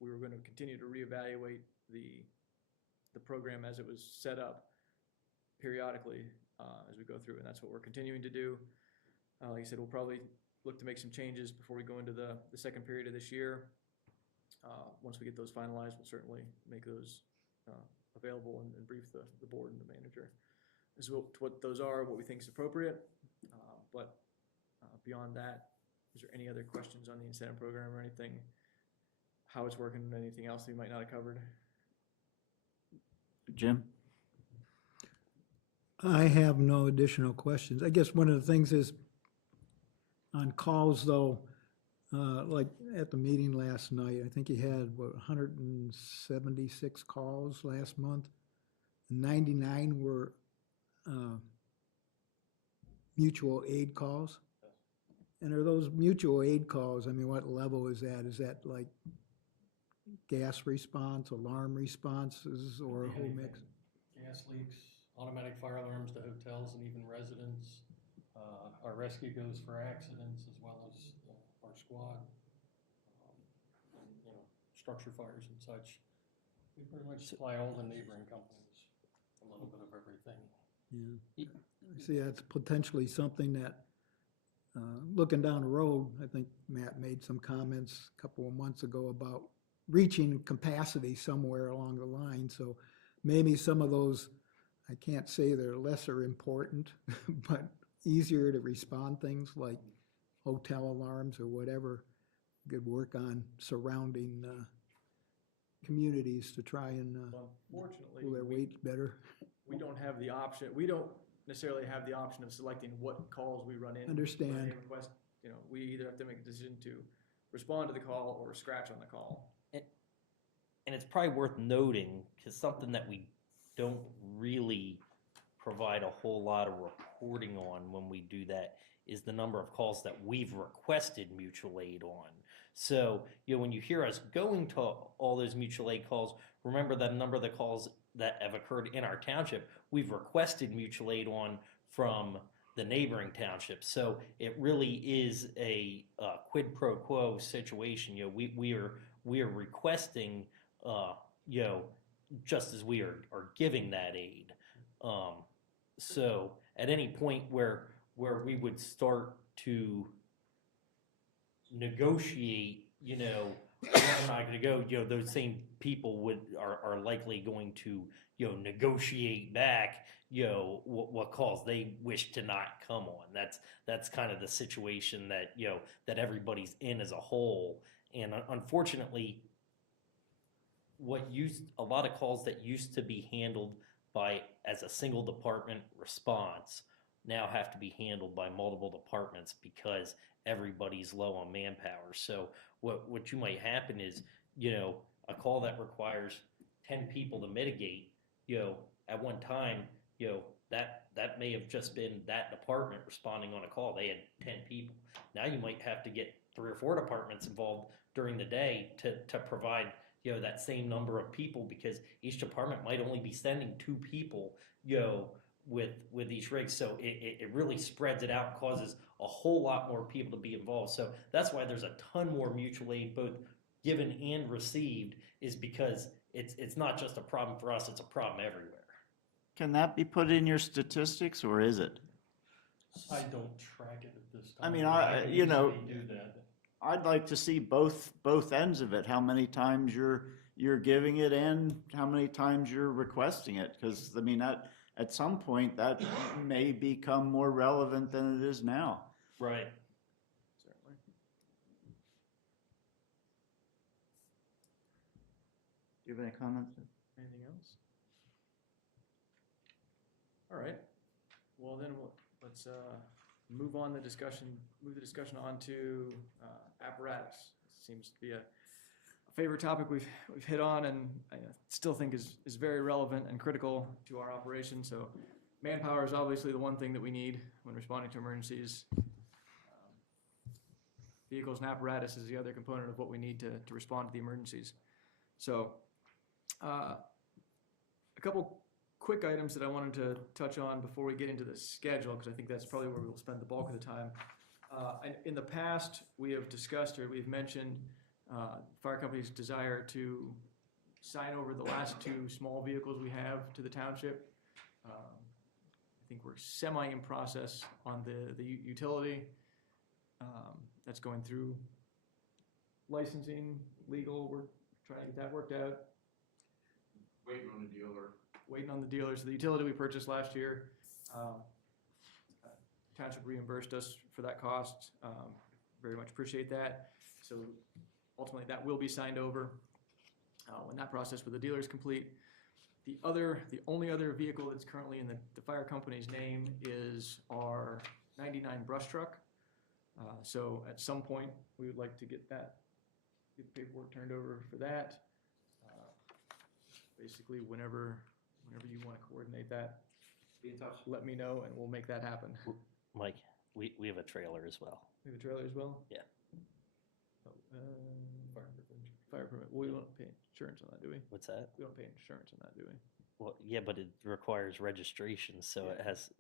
we were going to continue to reevaluate the program as it was set up periodically as we go through, and that's what we're continuing to do. Like I said, we'll probably look to make some changes before we go into the second period of this year. Once we get those finalized, we'll certainly make those available and brief the board and the manager as well to what those are, what we think is appropriate. But beyond that, is there any other questions on the incentive program or anything, how it's working, anything else that we might not have covered? Jim? I have no additional questions. I guess one of the things is on calls though, like at the meeting last night, I think he had, 176 calls last month. 99 were mutual aid calls. And are those mutual aid calls, what level is that? Is that like gas response, alarm responses, or a whole mix? Gas leaks, automatic fire alarms to hotels and even residents. Our rescue goes for accidents as well as our squad, and, structure fires and such. We pretty much supply all the neighboring companies, a little bit of everything. Yeah. See, that's potentially something that, looking down the road, I think Matt made some comments a couple of months ago about reaching capacity somewhere along the line. So maybe some of those, I can't say they're lesser important, but easier to respond things like hotel alarms or whatever, could work on surrounding communities to try and Unfortunately, pull their weight better. we don't have the option, we don't necessarily have the option of selecting what calls we run in. When Understand. they request, you know, we either have to make a decision to respond to the call or scratch on the call. And it's probably worth noting, because something that we don't really provide a whole lot of reporting on when we do that is the number of calls that we've requested mutual aid on. So, you know, when you hear us going to all those mutual aid calls, remember that a number of the calls that have occurred in our township, we've requested mutual aid on from the neighboring townships. So it really is a quid pro quo situation. You know, we are requesting, you know, just as we are giving that aid. So at any point where we would start to negotiate, you know, we're not going to go, you know, those same people are likely going to, you know, negotiate back, you know, what calls they wish to not come on. That's kind of the situation that, you know, that everybody's in as a whole. And unfortunately, a lot of calls that used to be handled as a single department response now have to be handled by multiple departments because everybody's low on manpower. So what you might happen is, you know, a call that requires 10 people to mitigate, you know, at one time, you know, that may have just been that department responding on a call. They had 10 people. Now you might have to get 3 or 4 departments involved during the day to provide, you know, that same number of people, because each department might only be sending 2 people, you know, with each rig. So it really spreads it out and causes a whole lot more people to be involved. So that's why there's a ton more mutual aid, both given and received, is because it's not just a problem for us, it's a problem everywhere. Can that be put in your statistics, or is it? I don't track it at this time. I mean, but can you know, easily do that. I'd like to see both ends of it, how many times you're giving it and how many times you're requesting it. Because, I mean, that, at some point, that may become more relevant than it is now. Right. Certainly. Do you have any comments? Anything else? All right. Well, then let's move the discussion on to apparatus. It seems to be a favorite topic we've hit on, and I still think is very relevant and critical to our operation. So manpower is obviously the one thing that we need when responding to emergencies. Vehicles and apparatus is the other component of what we need to respond to the emergencies. So a couple quick items that I wanted to touch on before we get into the schedule, because I think that's probably where we'll spend the bulk of the time. In the past, we have discussed, or we've mentioned, fire company's desire to sign over the last 2 small vehicles we have to the township. I think we're semi in process on the utility. That's going through licensing, legal. We're trying to get that worked out. Waiting on the dealer. So the utility we purchased last year, township reimbursed us for that cost. Very much appreciate that. So ultimately, that will be signed over when that process with the dealer is complete. The only other vehicle that's currently in the fire company's name is our 99 brush truck. So at some point, we would like to get the paperwork turned over for that. Basically, whenever you want to coordinate that, Be in touch. let me know and we'll make that happen. Mike, we have a trailer as well. We have a trailer as well? Yeah. Fire permit. We don't pay insurance on that, do we? What's that? We don't pay insurance on that, do we? Well, yeah, but it requires registration, so it has,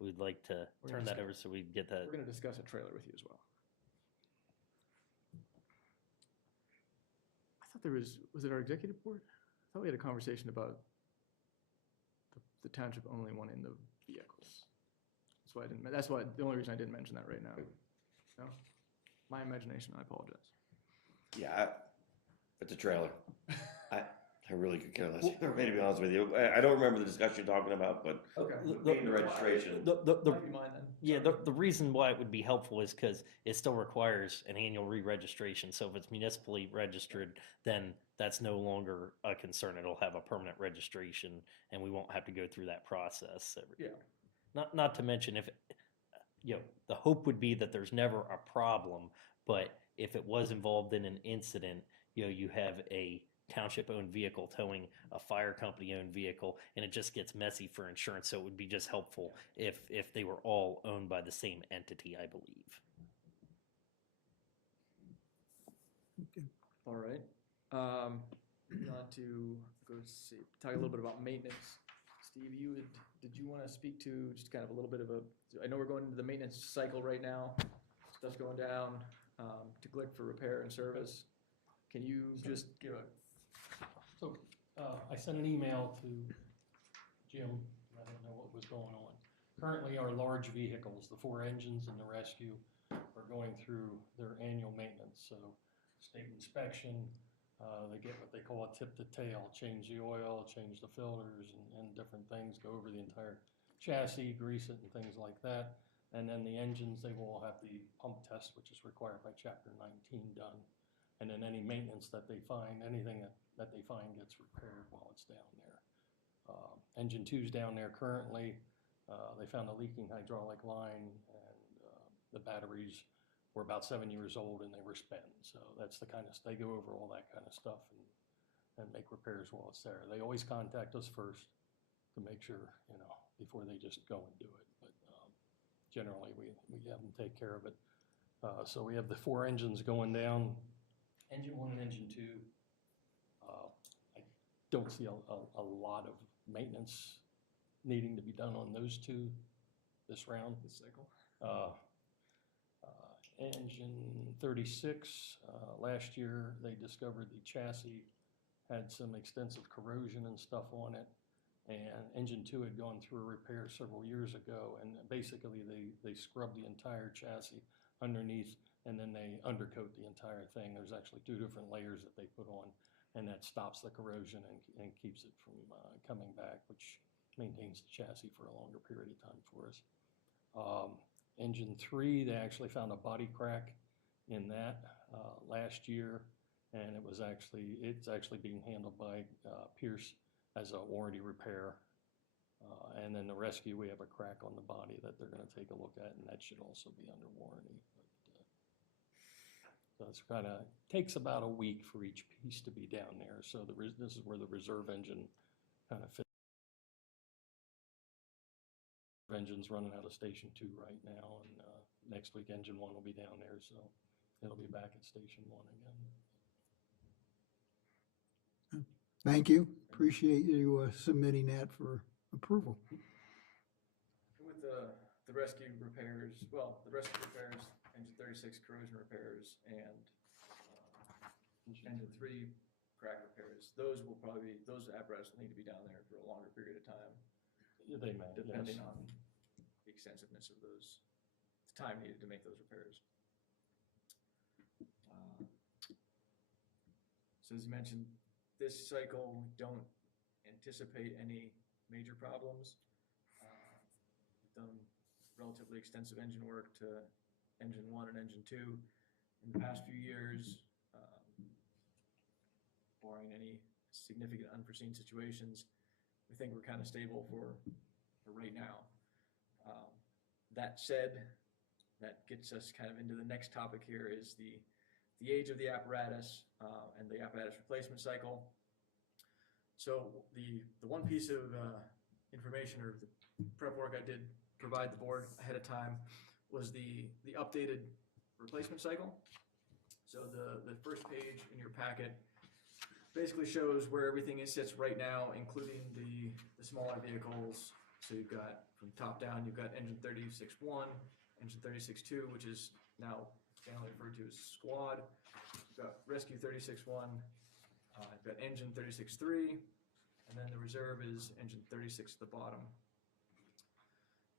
we'd like to We're turn gonna that over so we get that. We're going to discuss a trailer with you as well. I thought was it our executive board? I thought we had a conversation about the township only wanting the vehicles. That's why the only reason I didn't mention that right now. No? My imagination, I apologize. Yeah, it's a trailer. I really could care less, to be honest with you. I don't remember the discussion you're talking about, but Okay. paying the registration. Might be mine then. Yeah, the reason why it would be helpful is because it still requires an annual re-registration. So if it's municipally registered, then that's no longer a concern. It'll have a permanent registration, and we won't have to go through that process. Yeah. Not to mention if, the hope would be that there's never a problem, but if it was involved in an incident, you have a township-owned vehicle towing a fire company-owned vehicle, and it just gets messy for insurance. So it would be just helpful if they were all owned by the same entity, I believe. All right. On to talk a little bit about maintenance. Steve, did you want to speak to just kind of a little bit of I know we're going into the maintenance cycle right now. Stuff's going down to click for repair and service. Can you just give So, I sent an email to Jim, I don't know what was going on. Currently, our large vehicles, the 4 engines and the rescue, are going through their annual maintenance, so state inspection, they get what they call a tip to tail, change the oil, change the filters and different things, go over the entire chassis, grease it and things like that. And then the engines, they will all have the pump test, which is required by Chapter 19 done. And then any maintenance that they find, anything that they find gets repaired while it's down there. Engine 2's down there currently. They found a leaking hydraulic line, and the batteries were about 7 years old and they were spent. So that's the kind of, they go over all that kind of stuff and make repairs while it's there. They always contact us first to make sure, before they just go and do it. But generally, we have them take care of it. So we have the 4 engines going down. Engine 1 and Engine 2, I don't see a lot of maintenance needing to be done on those 2 this round. this cycle? Engine 36, last year they discovered the chassis had some extensive corrosion and stuff on it. And Engine 2 had gone through a repair several years ago, and basically they scrubbed the entire chassis underneath, and then they undercoat the entire thing. There's actually 2 different layers that they put on, and that stops the corrosion and keeps it from coming back, which maintains the chassis for a longer period of time for us. Engine 3, they actually found a body crack in that last year, and it's actually being handled by Pierce as a warranty repair. And then the rescue, we have a crack on the body that they're going to take a look at, and that should also be under warranty. So it's takes about a week for each piece to be down there. So this is where the reserve engine kind of fits. Engine's running out of Station 2 right now, and next week Engine 1 will be down there, so it'll be back at Station 1 again. Thank you. Appreciate you submitting that for approval. With the rescue repairs, Engine 36 corrosion repairs, and Engine 3 crack repairs, those apparatus will need to be down there for a longer period of time. They may, depending yes. on the extensiveness of the time needed to make those repairs. So as you mentioned, this cycle, we don't anticipate any major problems. We've done relatively extensive engine work to Engine 1 and Engine 2 in the past few years, barring any significant unforeseen situations. We think we're kind of stable for right now. That said, that gets us kind of into the next topic here is the age of the apparatus and the apparatus replacement cycle. So the one piece of information or the prep work I did provide the board ahead of time was the updated replacement cycle. So the first page in your packet basically shows where everything sits right now, including the smaller vehicles. So you've got, from top down, you've got Engine 36-1, Engine 36-2, which is now family referred to as Squad. You've got Rescue 36-1, you've got Engine 36-3, and then the reserve is Engine 36 at the bottom.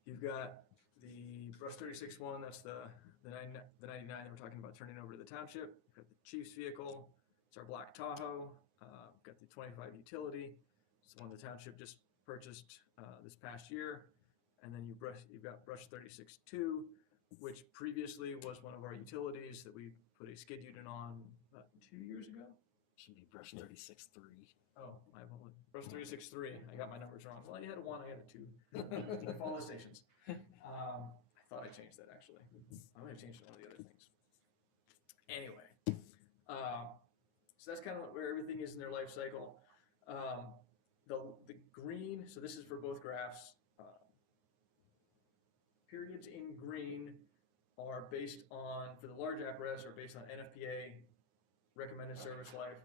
You've got the Brush 36-1, that's the 99 that we're talking about turning over to the township. You've got the Chief's vehicle, it's our black Tahoe. We've got the 25 utility, it's the one the township just purchased this past year. And then you've got brush 36.2, which previously was one of our utilities that we put a skid unit on about 2 years ago. Should be brush 36.3. Oh, my apologies. Brush 36.3. I got my numbers wrong. Well, you had a 1, I had a 2. Follow the stations. I thought I changed that actually. I might have changed one of the other things. Anyway, so that's kind of where everything is in their life cycle. The green, so this is for both graphs. Periods in green are based on, for the large apparatus, are based on NFPA recommended service life.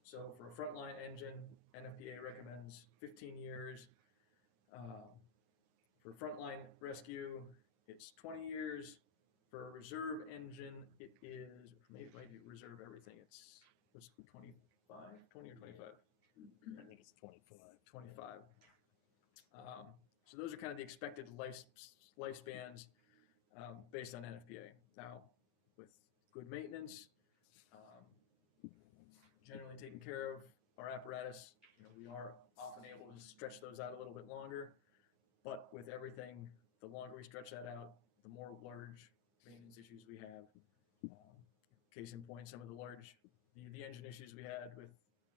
So for a frontline engine, NFPA recommends 15 years. For frontline rescue, it's 20 years. For a reserve engine, it is, maybe reserve everything, it's, what's 25, 20 or 25? I think it's 25. 25. So those are kind of the expected lifespans based on NFPA. Now, with good maintenance, generally taking care of our apparatus, we are often able to stretch those out a little bit longer. But with everything, the longer we stretch that out, the more large maintenance issues we have. Case in point, some of the engine issues we had with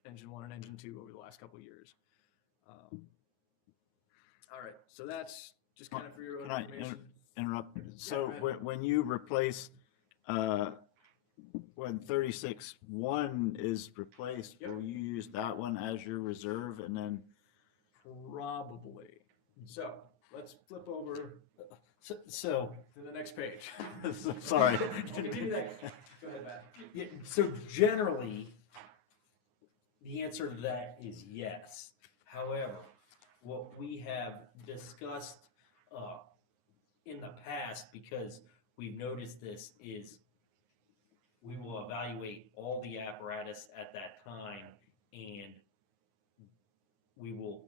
engine 1 and engine 2 over the last couple of years. All right, so that's just kind of for your own Can I information. interrupt? go So ahead. when you replace, when 36.1 is replaced, Yep. will you use that one as your reserve and then? Probably. So let's flip over So to the next page. Sorry. Continue that. Go ahead, Matt. yeah, so generally, the answer to that is yes. However, what we have discussed in the past, because we've noticed this, is we will evaluate all the apparatus at that time, and we will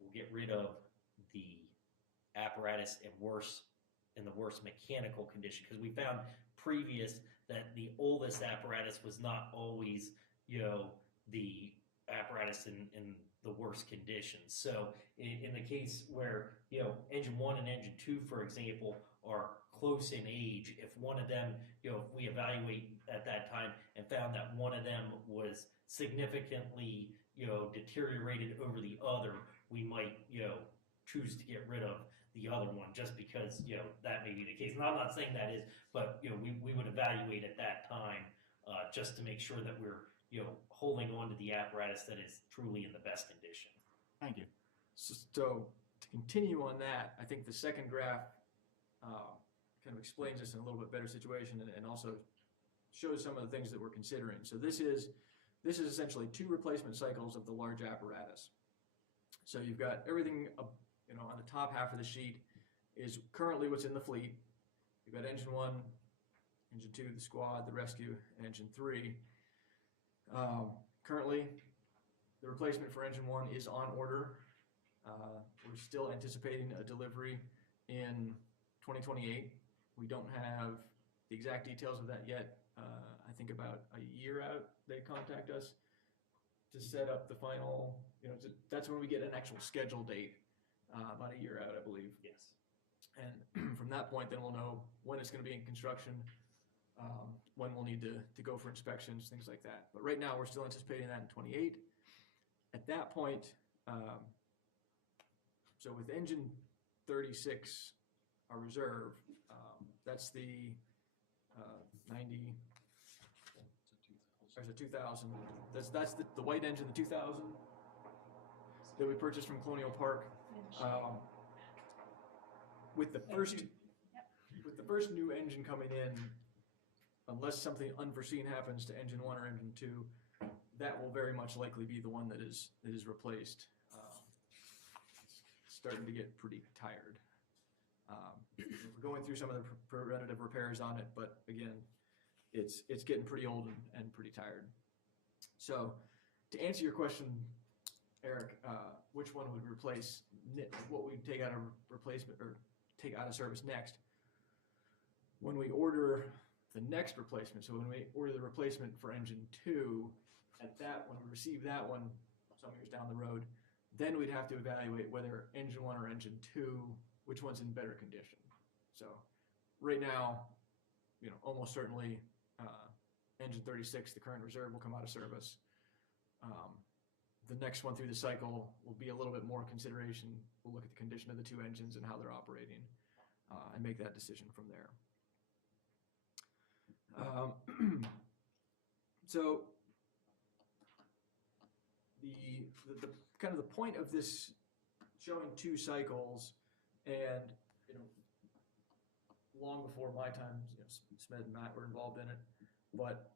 we'll get rid of the apparatus in the worst mechanical condition, because we found previous that the oldest apparatus was not always the apparatus in the worst conditions. So in the case where engine 1 and engine 2, for example, are close in age, if one of them, if we evaluate at that time and found that one of them was significantly deteriorated over the other, we might choose to get rid of the other one, just because that may be the case. And I'm not saying that is, but we would evaluate at that time just to make sure that we're holding on to the apparatus that is truly in the best condition. Thank you. So to continue on that, I think the second graph kind of explains this in a little bit better situation, and also shows some of the things that we're considering. So this is essentially 2 replacement cycles of the large apparatus. So you've got everything on the top half of the sheet is currently what's in the fleet. You've got engine 1, engine 2, the squad, the rescue, and engine 3. Currently, the replacement for engine 1 is on order. We're still anticipating a delivery in 2028. We don't have the exact details of that yet. I think about a year out, they contact us to set up the final, that's when we get an actual schedule date, about a year out, I believe. Yes. And from that point, then we'll know when it's going to be in construction, when we'll need to go for inspections, things like that. But right now, we're still anticipating that in 28. At that point, so with engine 36, our reserve, that's the 90, there's a 2000. That's the white engine, the 2000 that we purchased from Colonial Park. With the first new engine coming in, unless something unforeseen happens to engine 1 or engine 2, that will very much likely be the one that is replaced. It's starting to get pretty tired. We're going through some of the preventative repairs on it, but again, it's getting pretty old and pretty tired. So to answer your question, Eric, which one would replace, what we'd take out of replacement or take out of service next? When we order the next replacement, so when we order the replacement for engine 2, when we receive that one, some years down the road, then we'd have to evaluate whether engine one or engine two, which one's in better condition. So right now, almost certainly engine 36, the current reserve, will come out of service. The next one through the cycle will be a little bit more consideration. We'll look at the condition of the two engines and how they're operating and make that decision from there. So the kind of the point of this showing two cycles, and long before my time, Smed and Matt were involved in it, but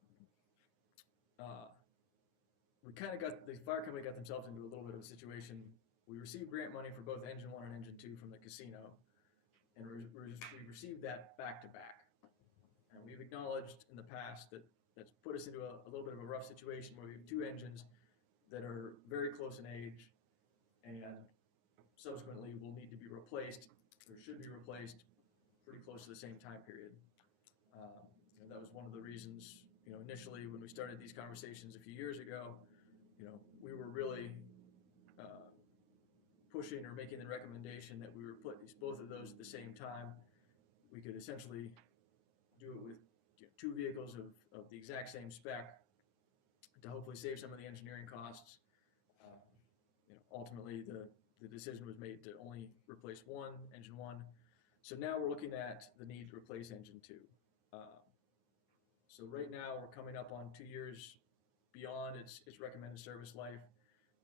we kind of got, the fire company got themselves into a little bit of a situation. We received grant money for both engine one and engine two from the casino, and we received that back to back. And we've acknowledged in the past that that's put us into a little bit of a rough situation where we have two engines that are very close in age and subsequently will need to be replaced, or should be replaced, pretty close to the same time period. That was one of the reasons, initially when we started these conversations a few years ago, we were really pushing or making the recommendation that we replace both of those at the same time. We could essentially do it with two vehicles of the exact same spec to hopefully save some of the engineering costs. Ultimately, the decision was made to only replace engine one. So now we're looking at the need to replace engine two. So right now we're coming up on 2 years beyond its recommended service life.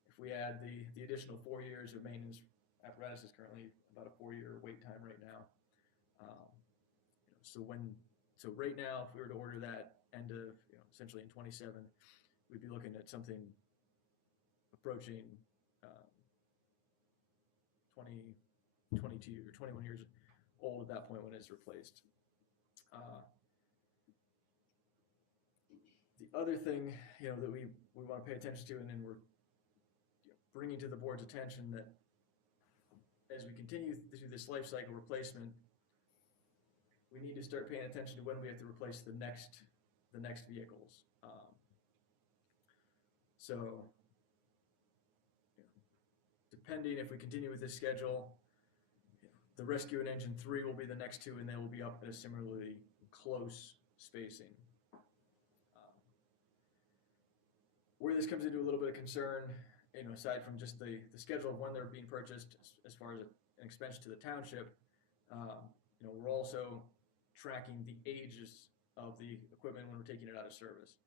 If we add the additional 4 years of maintenance, apparatus is currently about a 4-year wait time right now. So right now, if we were to order that end of, essentially in 27, we'd be looking at something approaching 22 or 21 years old at that point when it's replaced. The other thing, that we want to pay attention to, and then we're bringing to the board's attention, that as we continue through this life cycle replacement, we need to start paying attention to when we have to replace the next vehicles. So, depending if we continue with this schedule, the rescue and engine 3 will be the next two, and they will be up at a similarly close spacing. Where this comes into a little bit of concern, aside from just the schedule of when they're being purchased, as far as an expense to the township, we're also tracking the ages of the equipment when we're taking it out of service.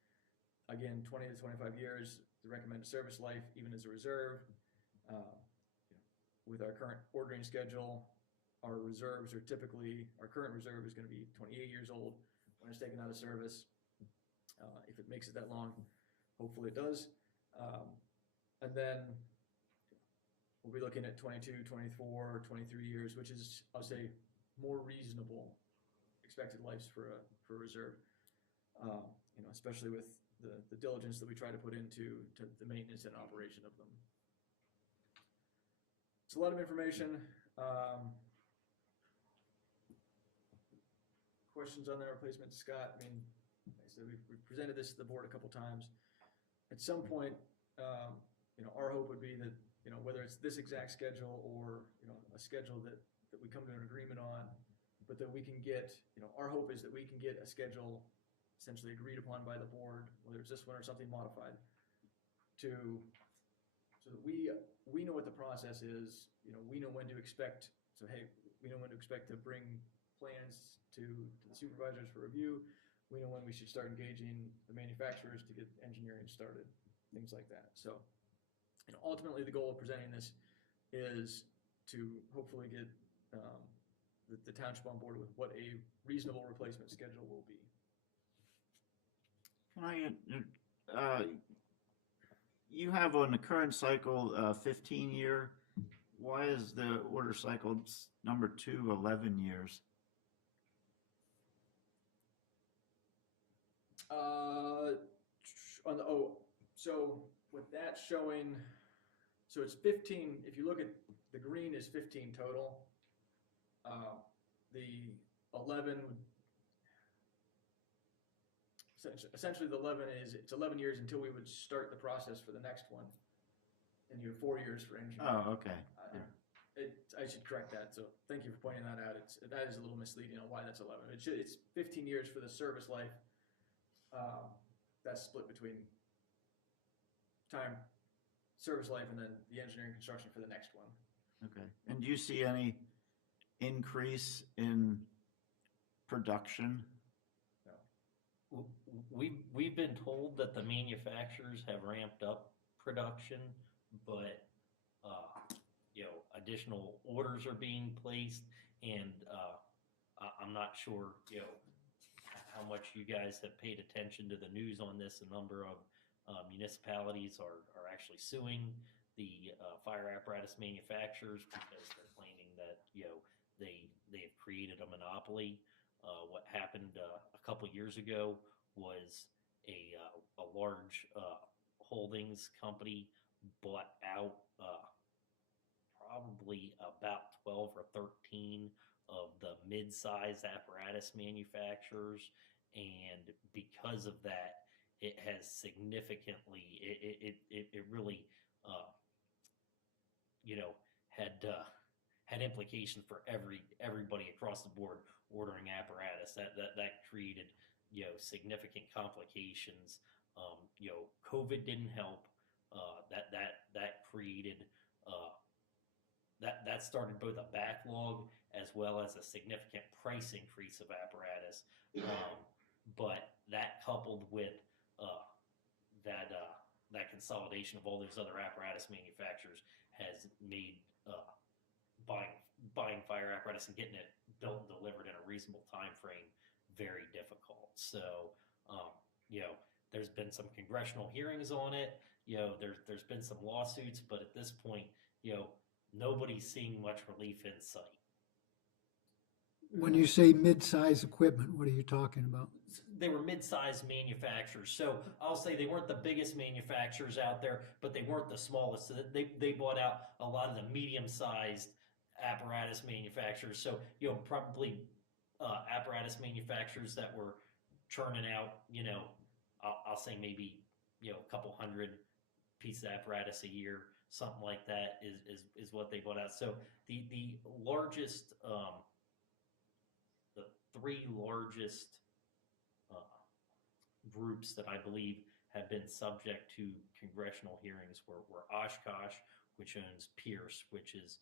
Again, 20 to 25 years, the recommended service life, even as a reserve. With our current ordering schedule, our reserves are typically, our current reserve is going to be 28 years old when it's taken out of service. If it makes it that long, hopefully it does. And then we'll be looking at 22, 24, 23 years, which is, I'll say, more reasonable expected lives for a reserve. Especially with the diligence that we try to put into the maintenance and operation of them. It's a lot of information. Questions on that replacement, Scott? I mean, like I said, we've presented this to the board a couple times. At some point, our hope would be that, whether it's this exact schedule or, a schedule that we come to an agreement on, but that we can get, our hope is that we can get a schedule essentially agreed upon by the board, whether it's this one or something modified, so that we know what the process is, we know when to expect, so hey, we know when to expect to bring plans to the supervisors for review. We know when we should start engaging the manufacturers to get engineering started, things like that. So, ultimately the goal of presenting this is to hopefully get the township on board with what a reasonable replacement schedule will be. Can I, you have on the current cycle 15-year. Why is the order cycle number 2 11 years? So with that showing, so it's 15, if you look at the green is 15 total. The 11, essentially the 11 is, it's 11 years until we would start the process for the next one. and you have 4 years for engineering. Oh, okay. I should correct that, so thank you for pointing that out. That is a little misleading on why that's 11. It's 15 years for the service life. That's split between time, service life, and then the engineering construction for the next one. Okay. And do you see any increase in production? We've been told that the manufacturers have ramped up production, but additional orders are being placed, and I'm not sure how much you guys have paid attention to the news on this. A number of municipalities are actually suing the fire apparatus manufacturers because they're claiming that they have created a monopoly. What happened a couple years ago was a large holdings company bought out probably about 12 or 13 of the mid-size apparatus manufacturers, and because of that, it has significantly it really had implications for everybody across the board ordering apparatus. That created significant complications. COVID didn't help. That created that started both a backlog as well as a significant price increase of apparatus. But that coupled with that consolidation of all those other apparatus manufacturers has made buying fire apparatus and getting it built and delivered in a reasonable time frame very difficult. So there's been some congressional hearings on it. There's been some lawsuits, but at this point, nobody's seeing much relief in sight. When you say mid-size equipment, what are you talking about? They were mid-sized manufacturers, so I'll say they weren't the biggest manufacturers out there, but they weren't the smallest. So they bought out a lot of the medium-sized apparatus manufacturers. So probably apparatus manufacturers that were churning out, I'll say maybe a couple hundred pieces of apparatus a year, something like that is what they bought out. So the largest, the three largest groups that I believe have been subject to congressional hearings were Oshkosh, which owns Pierce, which is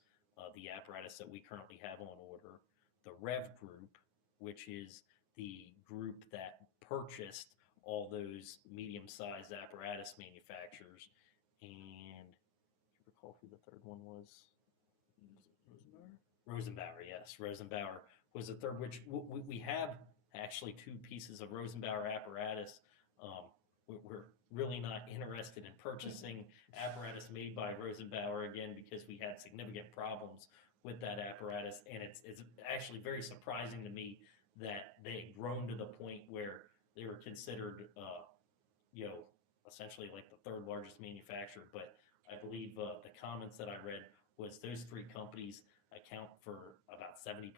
the apparatus that we currently have on order, the Rev Group, which is the group that purchased all those medium-sized apparatus manufacturers, and do you recall who the third one was? Rosenbauer, yes. Rosenbauer was the third, which we have actually two pieces of Rosenbauer apparatus. We're really not interested in purchasing apparatus made by Rosenbauer again because we had significant problems with that apparatus, and it's actually very surprising to me that they had grown to the point where they were considered, essentially like the third largest manufacturer. But I believe the comments that I read was those three companies account for about 70%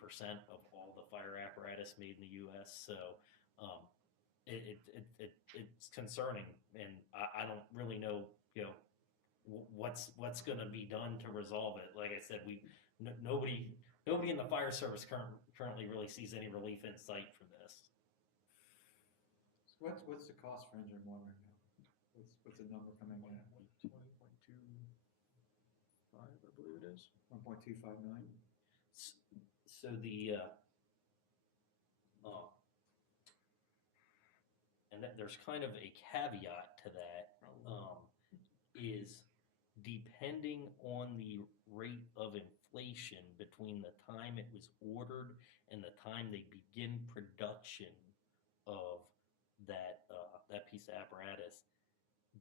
of all the fire apparatus made in the U.S. So it's concerning, and I don't really know, what's going to be done to resolve it. Like I said, nobody in the fire service currently really sees any relief in sight from this. So what's the cost for engine one right now? What's the number coming in at? 20.25, I believe it is. 1.25 million? So the and there's kind of a caveat to that, is depending on the rate of inflation between the time it was ordered and the time they begin production of that piece of apparatus,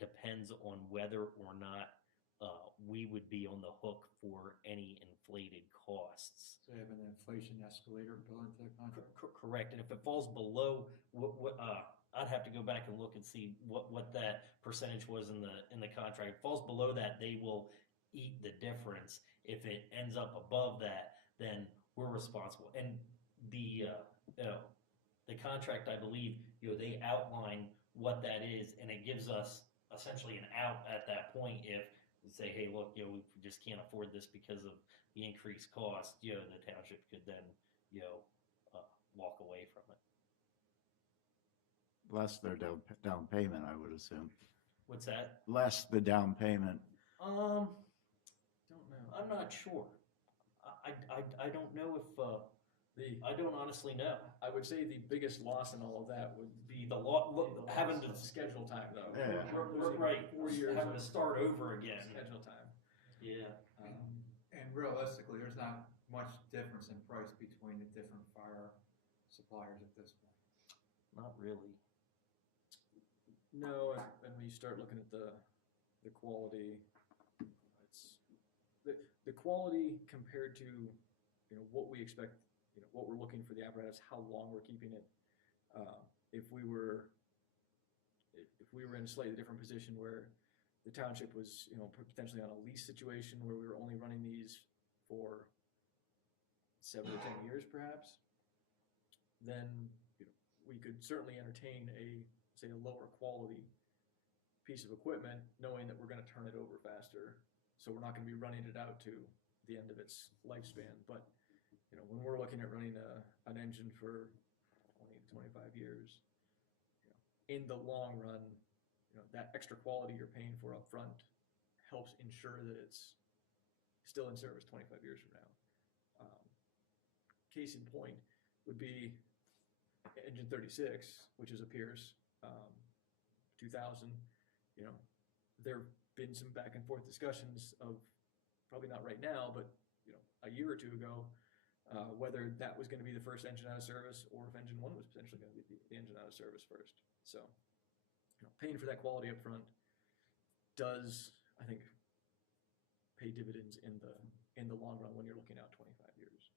depends on whether or not we would be on the hook for any inflated costs. So you have an inflation escalator built into the contract? Correct, and if it falls below what I'd have to go back and look and see what that percentage was in the contract. If it falls below that, they will eat the difference. If it ends up above that, then we're responsible. And the contract, I believe, they outline what that is, and it gives us essentially an out at that point if say, hey, look, we just can't afford this because of the increased cost, the township could then, walk away from it. Less their down payment, I would assume. What's that? Less the down payment. Don't know. I'm not sure. I don't know if, I don't honestly know. I would say the biggest loss in all of that would Be the law, having to, schedule time though. Yeah. Losing right, 4 years having to of start over again. schedule time. Yeah. And realistically, there's not much difference in price between the different fire suppliers at this point. Not really. No, and when you start looking at the quality, it's the quality compared to, what we expect, what we're looking for the apparatus, how long we're keeping it. If we were in a slightly different position where the township was, potentially on a lease situation where we were only running these for 7 or 10 years perhaps, then we could certainly entertain say a lower quality piece of equipment, knowing that we're going to turn it over faster. So we're not going to be running it out to the end of its lifespan. But when we're looking at running an engine for 20 to 25 years, in the long run, that extra quality you're paying for up front helps ensure that it's still in service 25 years from now. Case in point would be engine 36, which is a Pierce 2000. There have been some back and forth discussions of, probably not right now, but a year or two ago, whether that was going to be the first engine out of service or if engine 1 was potentially going to be the engine out of service first. So, paying for that quality up front does, I think, pay dividends in the long run when you're looking out 25 years.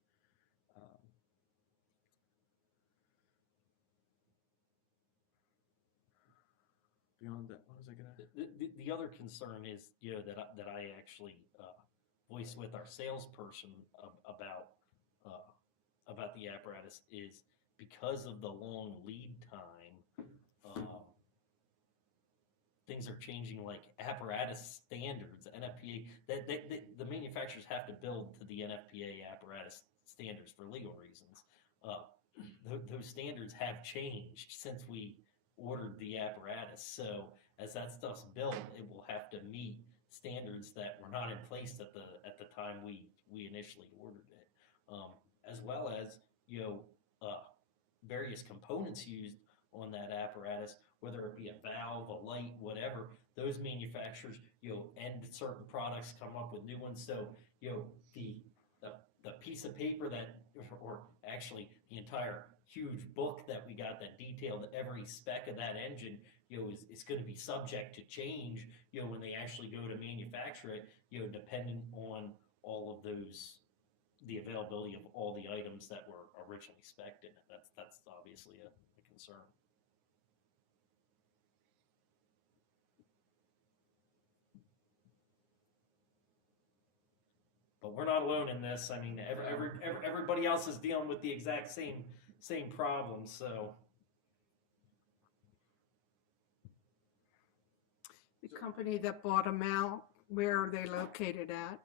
Beyond that, what was I gonna? The other concern is, that I actually voiced with our salesperson about the apparatus is because of the long lead time. Things are changing, like apparatus standards, NFPA. The manufacturers have to build to the NFPA apparatus standards for legal reasons. Those standards have changed since we ordered the apparatus. So as that stuff's built, it will have to meet standards that were not in place at the time we initially ordered it, as well as various components used on that apparatus, whether it be a valve, a light, whatever. Those manufacturers end certain products, come up with new ones. So the piece of paper that, or actually the entire huge book that we got that detailed every spec of that engine, is going to be subject to change, when they actually go to manufacture it, depending on all of those, the availability of all the items that were originally spec'd in it. That's obviously a concern. But we're not alone in this. I mean, everybody else is dealing with the exact same problem. So The company that bought them out, where are they located at?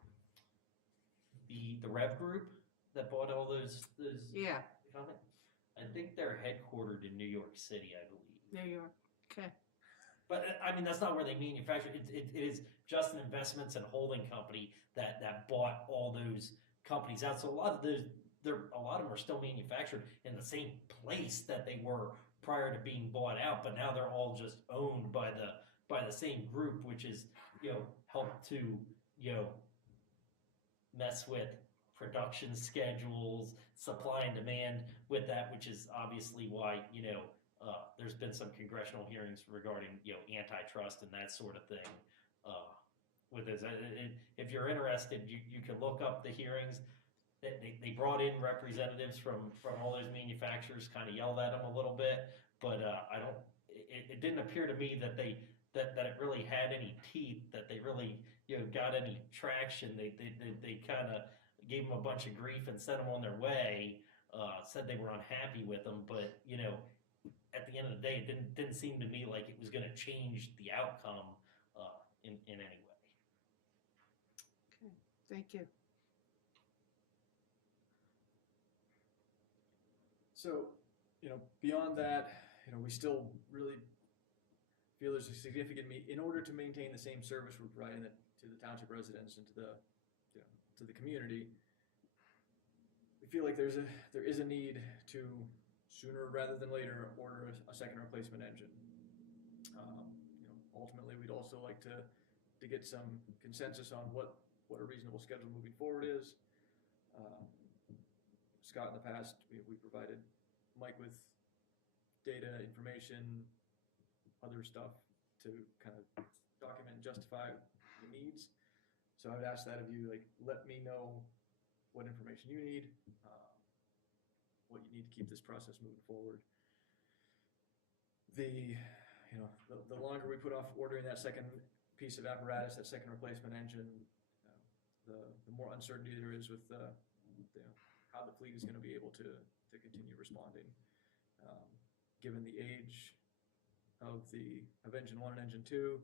the Rev Group that bought all those Yeah, I think they're headquartered in New York City, I believe. New York, okay. But I mean, that's not where they manufacture. It is just an investments and holding company that bought all those companies out. So a lot of them are still manufactured in the same place that they were prior to being bought out. But now they're all just owned by the same group, which is helped to mess with production schedules, supply and demand with that, which is obviously why there's been some congressional hearings regarding antitrust and that sort of thing. With this, if you're interested, you can look up the hearings. They brought in representatives from all those manufacturers, kind of yelled at them a little bit, but it didn't appear to me that it really had any teeth, that they really got any traction. They kind of gave them a bunch of grief and sent them on their way. Said they were unhappy with them, but at the end of the day, it didn't seem to me like it was going to change the outcome in any way. Thank you. So, beyond that, we still really feel there's a significant in order to maintain the same service we're providing to the township residents and to the community. We feel like there is a need to sooner rather than later order a second replacement engine. Ultimately, we'd also like to get some consensus on what a reasonable schedule moving forward is. Scott, in the past, we provided Mike with data, information, other stuff to kind of document and justify the needs. So I would ask that of you, like, let me know what information you need, what you need to keep this process moving forward. The longer we put off ordering that second piece of apparatus, that second replacement engine, the more uncertainty there is with how the fleet is going to be able to continue responding. Given the age of Engine 1 and Engine 2,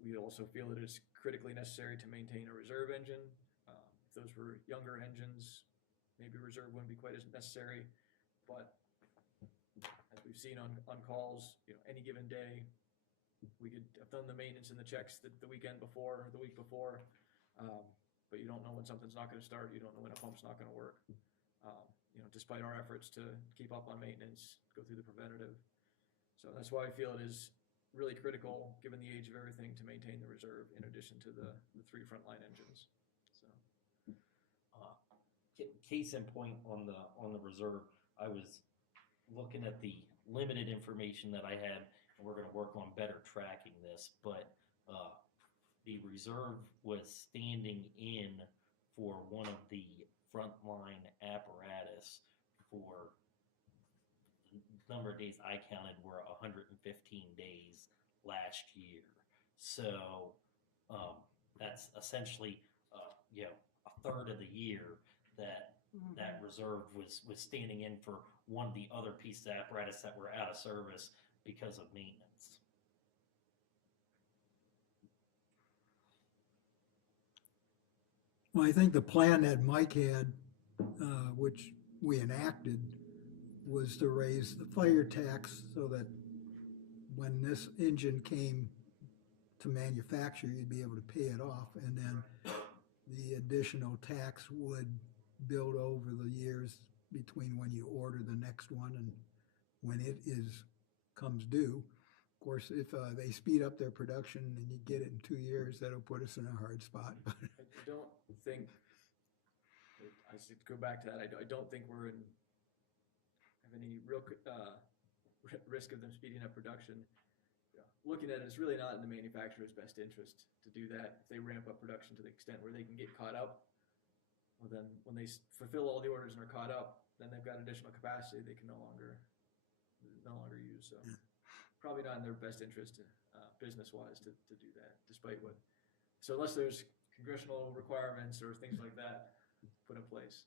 we also feel that it's critically necessary to maintain a reserve engine. If those were younger engines, maybe reserve wouldn't be quite as necessary, but as we've seen on calls, any given day, we could have done the maintenance and the checks the weekend before or the week before, but you don't know when something's not going to start. You don't know when a pump's not going to work. Despite our efforts to keep up on maintenance, go through the preventative. So that's why I feel it is really critical, given the age of everything, to maintain the reserve in addition to the 3 frontline engines. So, Case in point on the reserve, I was looking at the limited information that I had, and we're going to work on better tracking this, but the reserve was standing in for one of the frontline apparatus for the number of days I counted were 115 days last year. So that's essentially a third of the year that reserve was standing in for one of the other pieces of apparatus that were out of service because of maintenance. Well, I think the plan that Mike had, which we enacted, was to raise the fire tax so that when this engine came to manufacture, you'd be able to pay it off, and then the additional tax would build over the years between when you order the next one and when it comes due. Of course, if they speed up their production and you get it in 2 years, that'll put us in a hard spot. I don't think, I should go back to that, I don't think have any real risk of them speeding up production. Looking at it, it's really not in the manufacturer's best interest to do that. If they ramp up production to the extent where they can get caught up, well then when they fulfill all the orders and are caught up, then they've got additional capacity they can no longer use. So probably not in their best interest business-wise to do that, so unless there's congressional requirements or things like that put in place,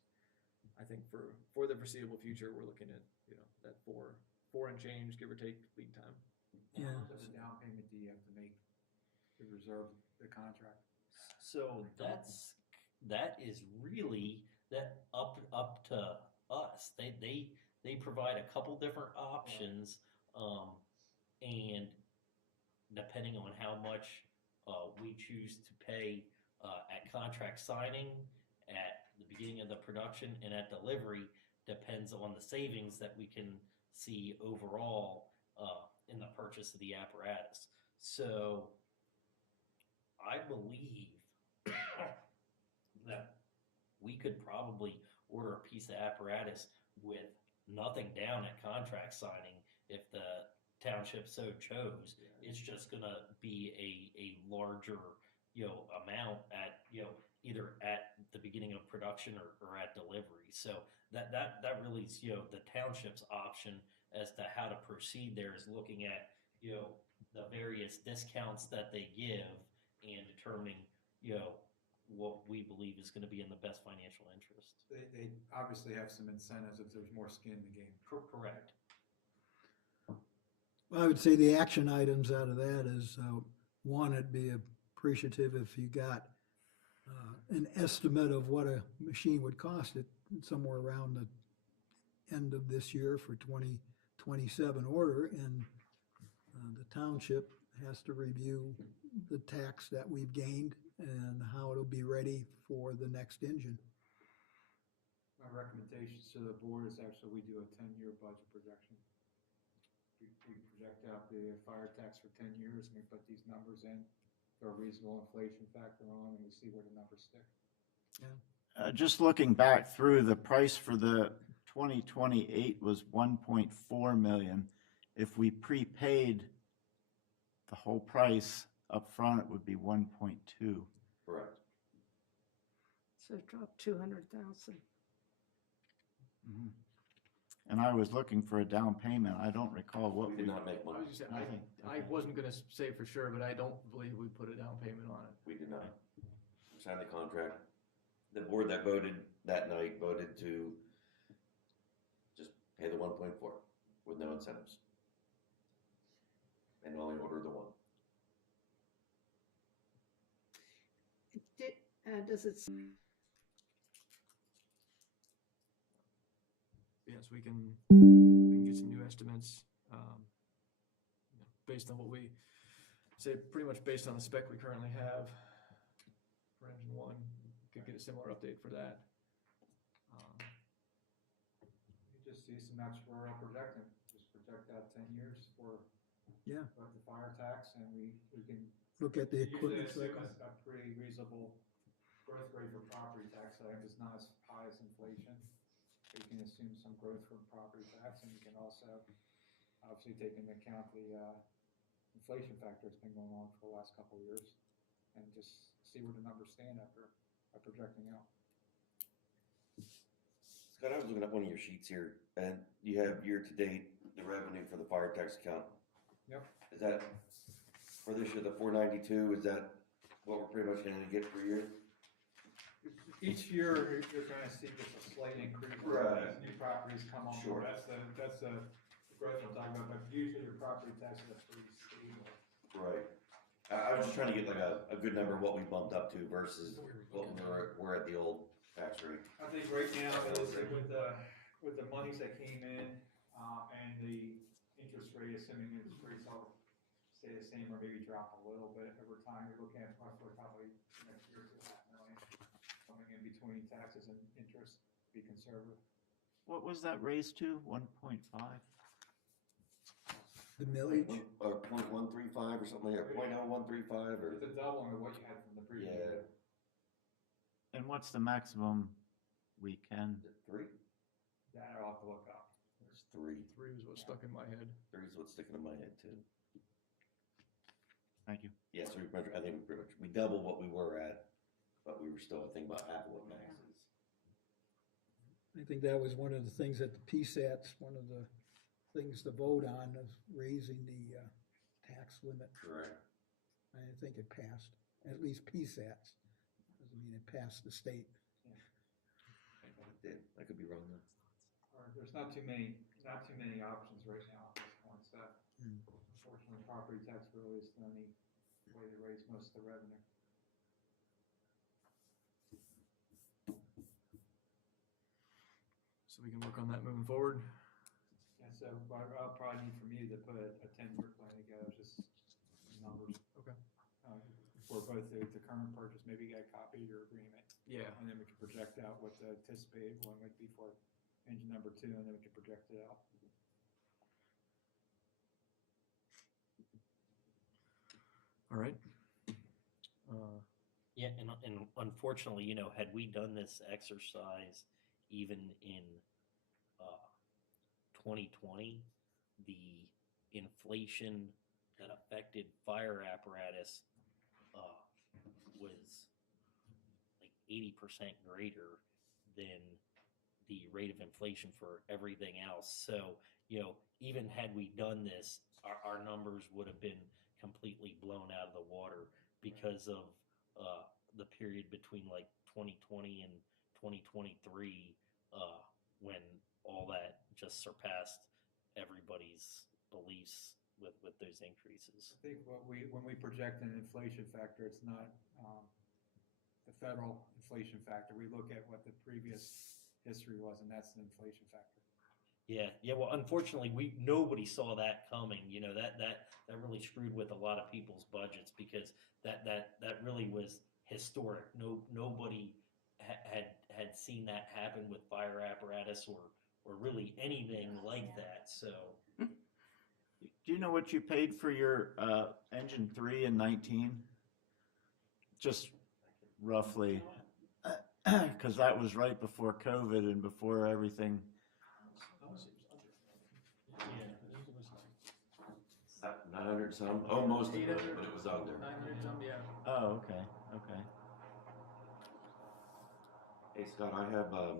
I think for the foreseeable future, we're looking at that four and change, give or take, lead time. Yeah. What down payment do you have to make to reserve the contract? So that is really that up to us. They provide a couple different options, and depending on how much we choose to pay at contract signing, at the beginning of the production, and at delivery, depends on the savings that we can see overall in the purchase of the apparatus. So I believe that we could probably order a piece of apparatus with nothing down at contract signing if the township so chose. It's just gonna be a larger amount at either at the beginning of production or at delivery. So that really is the township's option as to how to proceed. There is looking at the various discounts that they give and determining what we believe is going to be in the best financial interest. They obviously have some incentives if there's more skin in the game. Correct. Well, I would say the action items out of that is, one, it'd be appreciative if you got an estimate of what a machine would cost it somewhere around the end of this year for 2027 order, and the township has to review the tax that we've gained and how it'll be ready for the next engine. My recommendations to the board is actually we do a 10-year budget projection. We project out the fire tax for 10 years, and we put these numbers in, throw a reasonable inflation factor on, and we see where the numbers stick. Just looking back through, the price for the 2028 was 1.4 million. If we prepaid the whole price up front, it would be 1.2. Correct. So it dropped 200,000. And I was looking for a down payment. I don't recall what We we. did not make I money. was just saying, Nothing. I wasn't gonna say for sure, but I don't believe we put a down payment on it. We did not. Sign the contract. The board that voted that night voted to just pay the 1.4 with no incentives. And only order the one. Does it, Yes, we can get some new estimates, based on what we say, pretty much based on the spec we currently have for engine one. Could get a similar update for that. You just see some extra we're projecting, just project out 10 years for Yeah. the fire tax, and we can Look at the usually equipment assume cycle. a pretty reasonable growth rate for property tax items. It's not as high as inflation. You can assume some growth from property tax, and you can also obviously take into account the inflation factor that's been going on for the last couple of years, and just see where the numbers stand after projecting out. Scott, I was looking at one of your sheets here, and you have year-to-date, the revenue for the fire tax account. Yep. Is that, for this year, the 492, is that what we're pretty much gonna get per year? Each year, you're gonna see just a slight increase Right. as new properties come on Sure. board. That's the growth I'm talking about, but usually your property taxes are pretty stable. Right. I was just trying to get like a good number of what we bumped up to versus what we're at the old tax rate. I think right now, with the monies that came in, and the interest rate, assuming interest rates all stay the same or maybe drop a little bit over time, you're looking at roughly probably next year $2.5 million coming in between taxes and interest, be conservative. What was that raised to? 1.5? The millage, Or 0.135 or something like that, 0.0135 or, It's a doubling of what you had from the previous Yeah. year. And what's the maximum we can? is it 3? That I'll have to look up. It's 3. 3 was what stuck in my head. 3 is what's sticking in my head too. Thank you. Yeah, so I think we pretty much, we doubled what we were at, but we were still, I think, about half of what max is. I think that was one of the things at the PSATs, one of the things to vote on is raising the tax limit. Correct. I think it passed, at least PSATs. Doesn't mean it passed the state. It did. I could be wrong though. Or there's not too many options right now at this point, so unfortunately, property tax really is the only way to raise most of the revenue. So we can work on that moving forward. And so I'll probably need from you to put a 10-year plan together, just numbers. Okay. For both the current purchase, maybe get a copy of your agreement, Yeah. and then we can project out what the anticipated one would be for engine number 2, and then we can project it out. All right. Yeah, and unfortunately, had we done this exercise even in 2020, the inflation that affected fire apparatus was like 80% greater than the rate of inflation for everything else. So, even had we done this, our numbers would have been completely blown out of the water because of the period between like 2020 and 2023 when all that just surpassed everybody's beliefs with those increases. I think when we project an inflation factor, it's not the federal inflation factor. We look at what the previous history was, and that's the inflation factor. Yeah. Well, unfortunately, nobody saw that coming. You know, that really screwed with a lot of people's budgets because that really was historic. Nobody had seen that happen with fire apparatus or really anything like that. So, Do you know what you paid for your engine 3 in 19? Just roughly, because that was right before COVID and before everything. Yeah, I think it was like 900 some, oh, most of it, but it was under. 900 some, yeah. Oh, okay, okay. Hey, Scott, I have a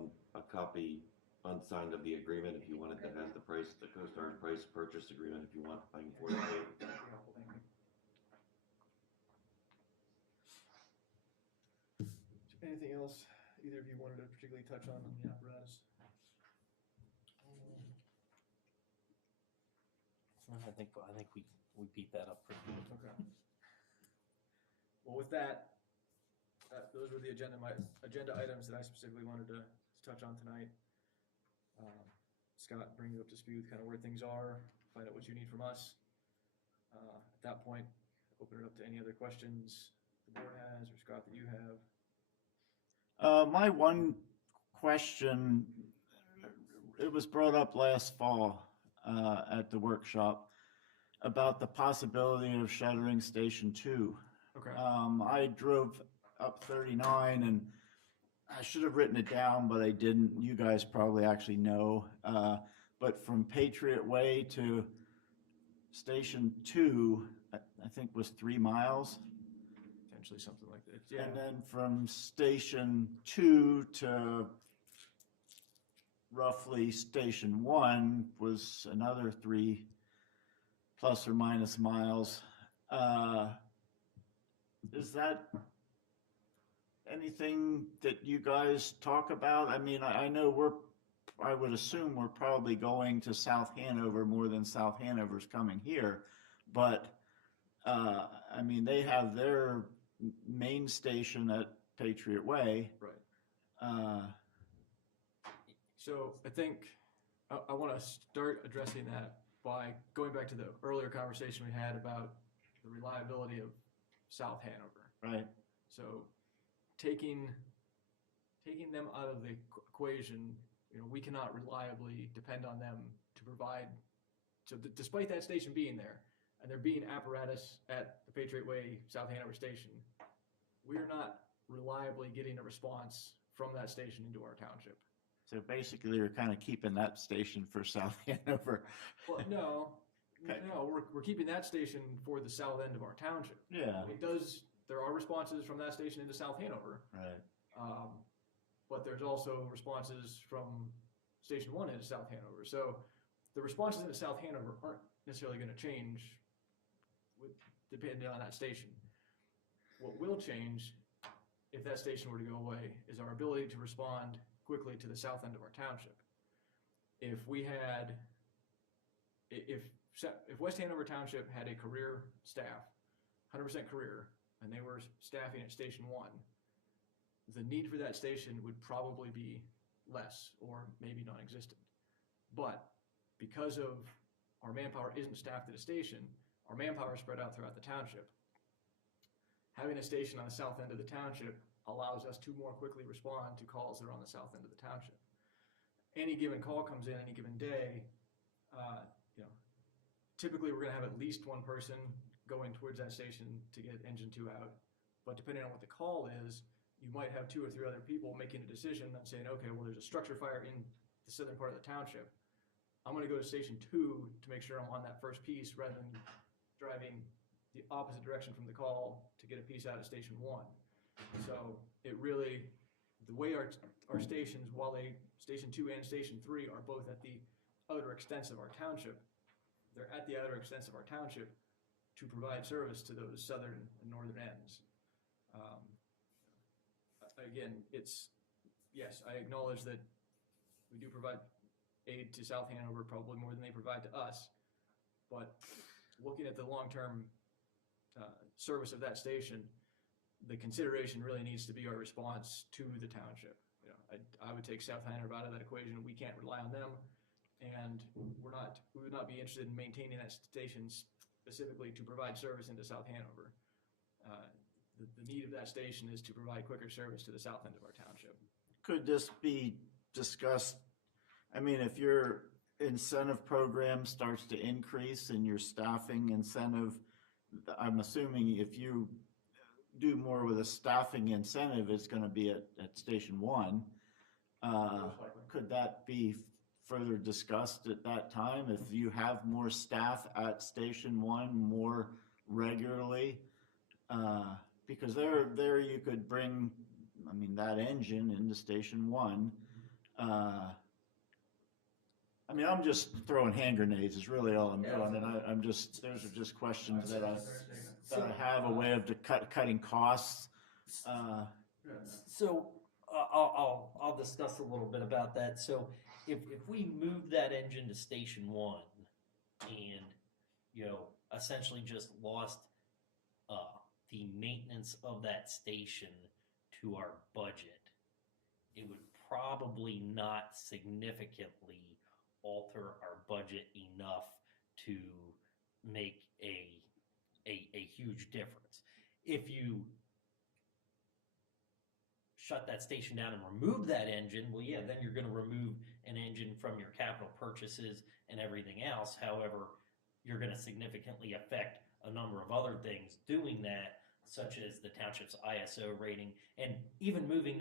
copy unsigned of the agreement if you want it, that has the price, the CoStar's price purchase agreement if you want, I can forward it to you. Anything else either of you wanted to particularly touch on the apparatus? I think we beat that up pretty good. Okay. Well, with that, those were the agenda items that I specifically wanted to touch on tonight. Scott, bring you up to speed with kind of where things are, find out what you need from us. At that point, open it up to any other questions the board has or Scott that you have. My one question, it was brought up last fall at the workshop about the possibility of shuttering Station 2. Okay. I drove up 39 and I should have written it down, but I didn't. You guys probably actually know. But from Patriot Way to Station 2, I think was 3 miles. Potentially something like that. Yeah. And then from Station 2 to roughly Station 1 was another 3 plus or minus miles. Is that anything that you guys talk about? I mean, I know I would assume we're probably going to South Hanover more than South Hanover's coming here. But, I mean, they have their main station at Patriot Way. Right. So I think I want to start addressing that by going back to the earlier conversation we had about the reliability of South Hanover. Right. So taking them out of the equation, we cannot reliably depend on them to provide. So despite that station being there and there being apparatus at the Patriot Way South Hanover station, we're not reliably getting a response from that station into our township. So basically, you're kind of keeping that station for South Hanover. Well, no, Okay. no, we're keeping that station for the south end of our township. Yeah. There are responses from that station into South Hanover, Right. but there's also responses from Station 1 into South Hanover. So the responses into South Hanover aren't necessarily going to change depending on that station. What will change if that station were to go away is our ability to respond quickly to the south end of our township. If West Hanover Township had a career staff, 100% career, and they were staffing at Station 1, the need for that station would probably be less or maybe non-existent. But because of our manpower isn't staffed at a station, our manpower is spread out throughout the township. Having a station on the south end of the township allows us to more quickly respond to calls that are on the south end of the township. Any given call comes in any given day, typically we're going to have at least one person going towards that station to get engine 2 out. But depending on what the call is, you might have 2 or 3 other people making a decision and saying, okay, well, there's a structure fire in the southern part of the township. I'm going to go to Station 2 to make sure I'm on that first piece rather than driving the opposite direction from the call to get a piece out of Station 1. So it really, the way our stations, while Station 2 and Station 3 are both at the outer extents of our township, they're at the outer extents of our township to provide service to those southern and northern ends. Again, yes, I acknowledge that we do provide aid to South Hanover probably more than they provide to us, but looking at the long-term service of that station, the consideration really needs to be our response to the township. You know, I would take South Hanover out of that equation. We can't rely on them. And we would not be interested in maintaining that station specifically to provide service into South Hanover. The need of that station is to provide quicker service to the south end of our township. Could this be discussed? I mean, if your incentive program starts to increase and your staffing incentive, I'm assuming if you do more with a staffing incentive, it's going to be at Station 1. Could that be further discussed at that time if you have more staff at Station 1 more regularly? Because there you could bring, I mean, that engine into Station 1. I mean, I'm just throwing hand grenades is really all I'm doing, and I'm just, those are just questions that I have, a way of cutting costs. So I'll discuss a little bit about that. So if we move that engine to Station 1 and, you know, essentially just lost the maintenance of that station to our budget, it would probably not significantly alter our budget enough to make a huge difference. If you shut that station down and remove that engine, well, yeah, then you're going to remove an engine from your capital purchases and everything else. However, you're going to significantly affect a number of other things doing that, such as the township's ISO rating, and even moving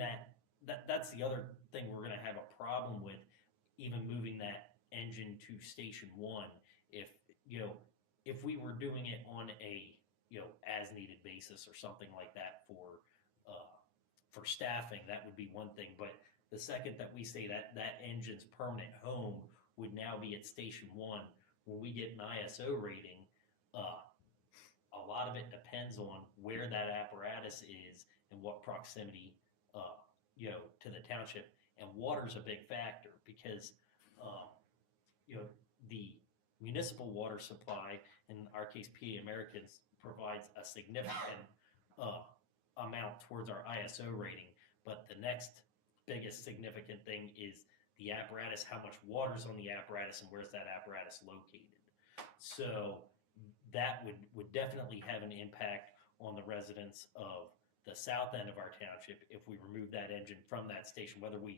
that's the other thing we're going to have a problem with, even moving that engine to Station 1. If we were doing it on a, you know, as needed basis or something like that for staffing, that would be one thing. But the second that we say that engine's permanent home would now be at Station 1, when we get an ISO rating, a lot of it depends on where that apparatus is and what proximity, you know, to the township. And water's a big factor because, you know, the municipal water supply, in our case, PA Americans, provides a significant amount towards our ISO rating. But the next biggest significant thing is the apparatus, how much water's on the apparatus, and where's that apparatus located. So that would definitely have an impact on the residents of the south end of our township if we remove that engine from that station, whether we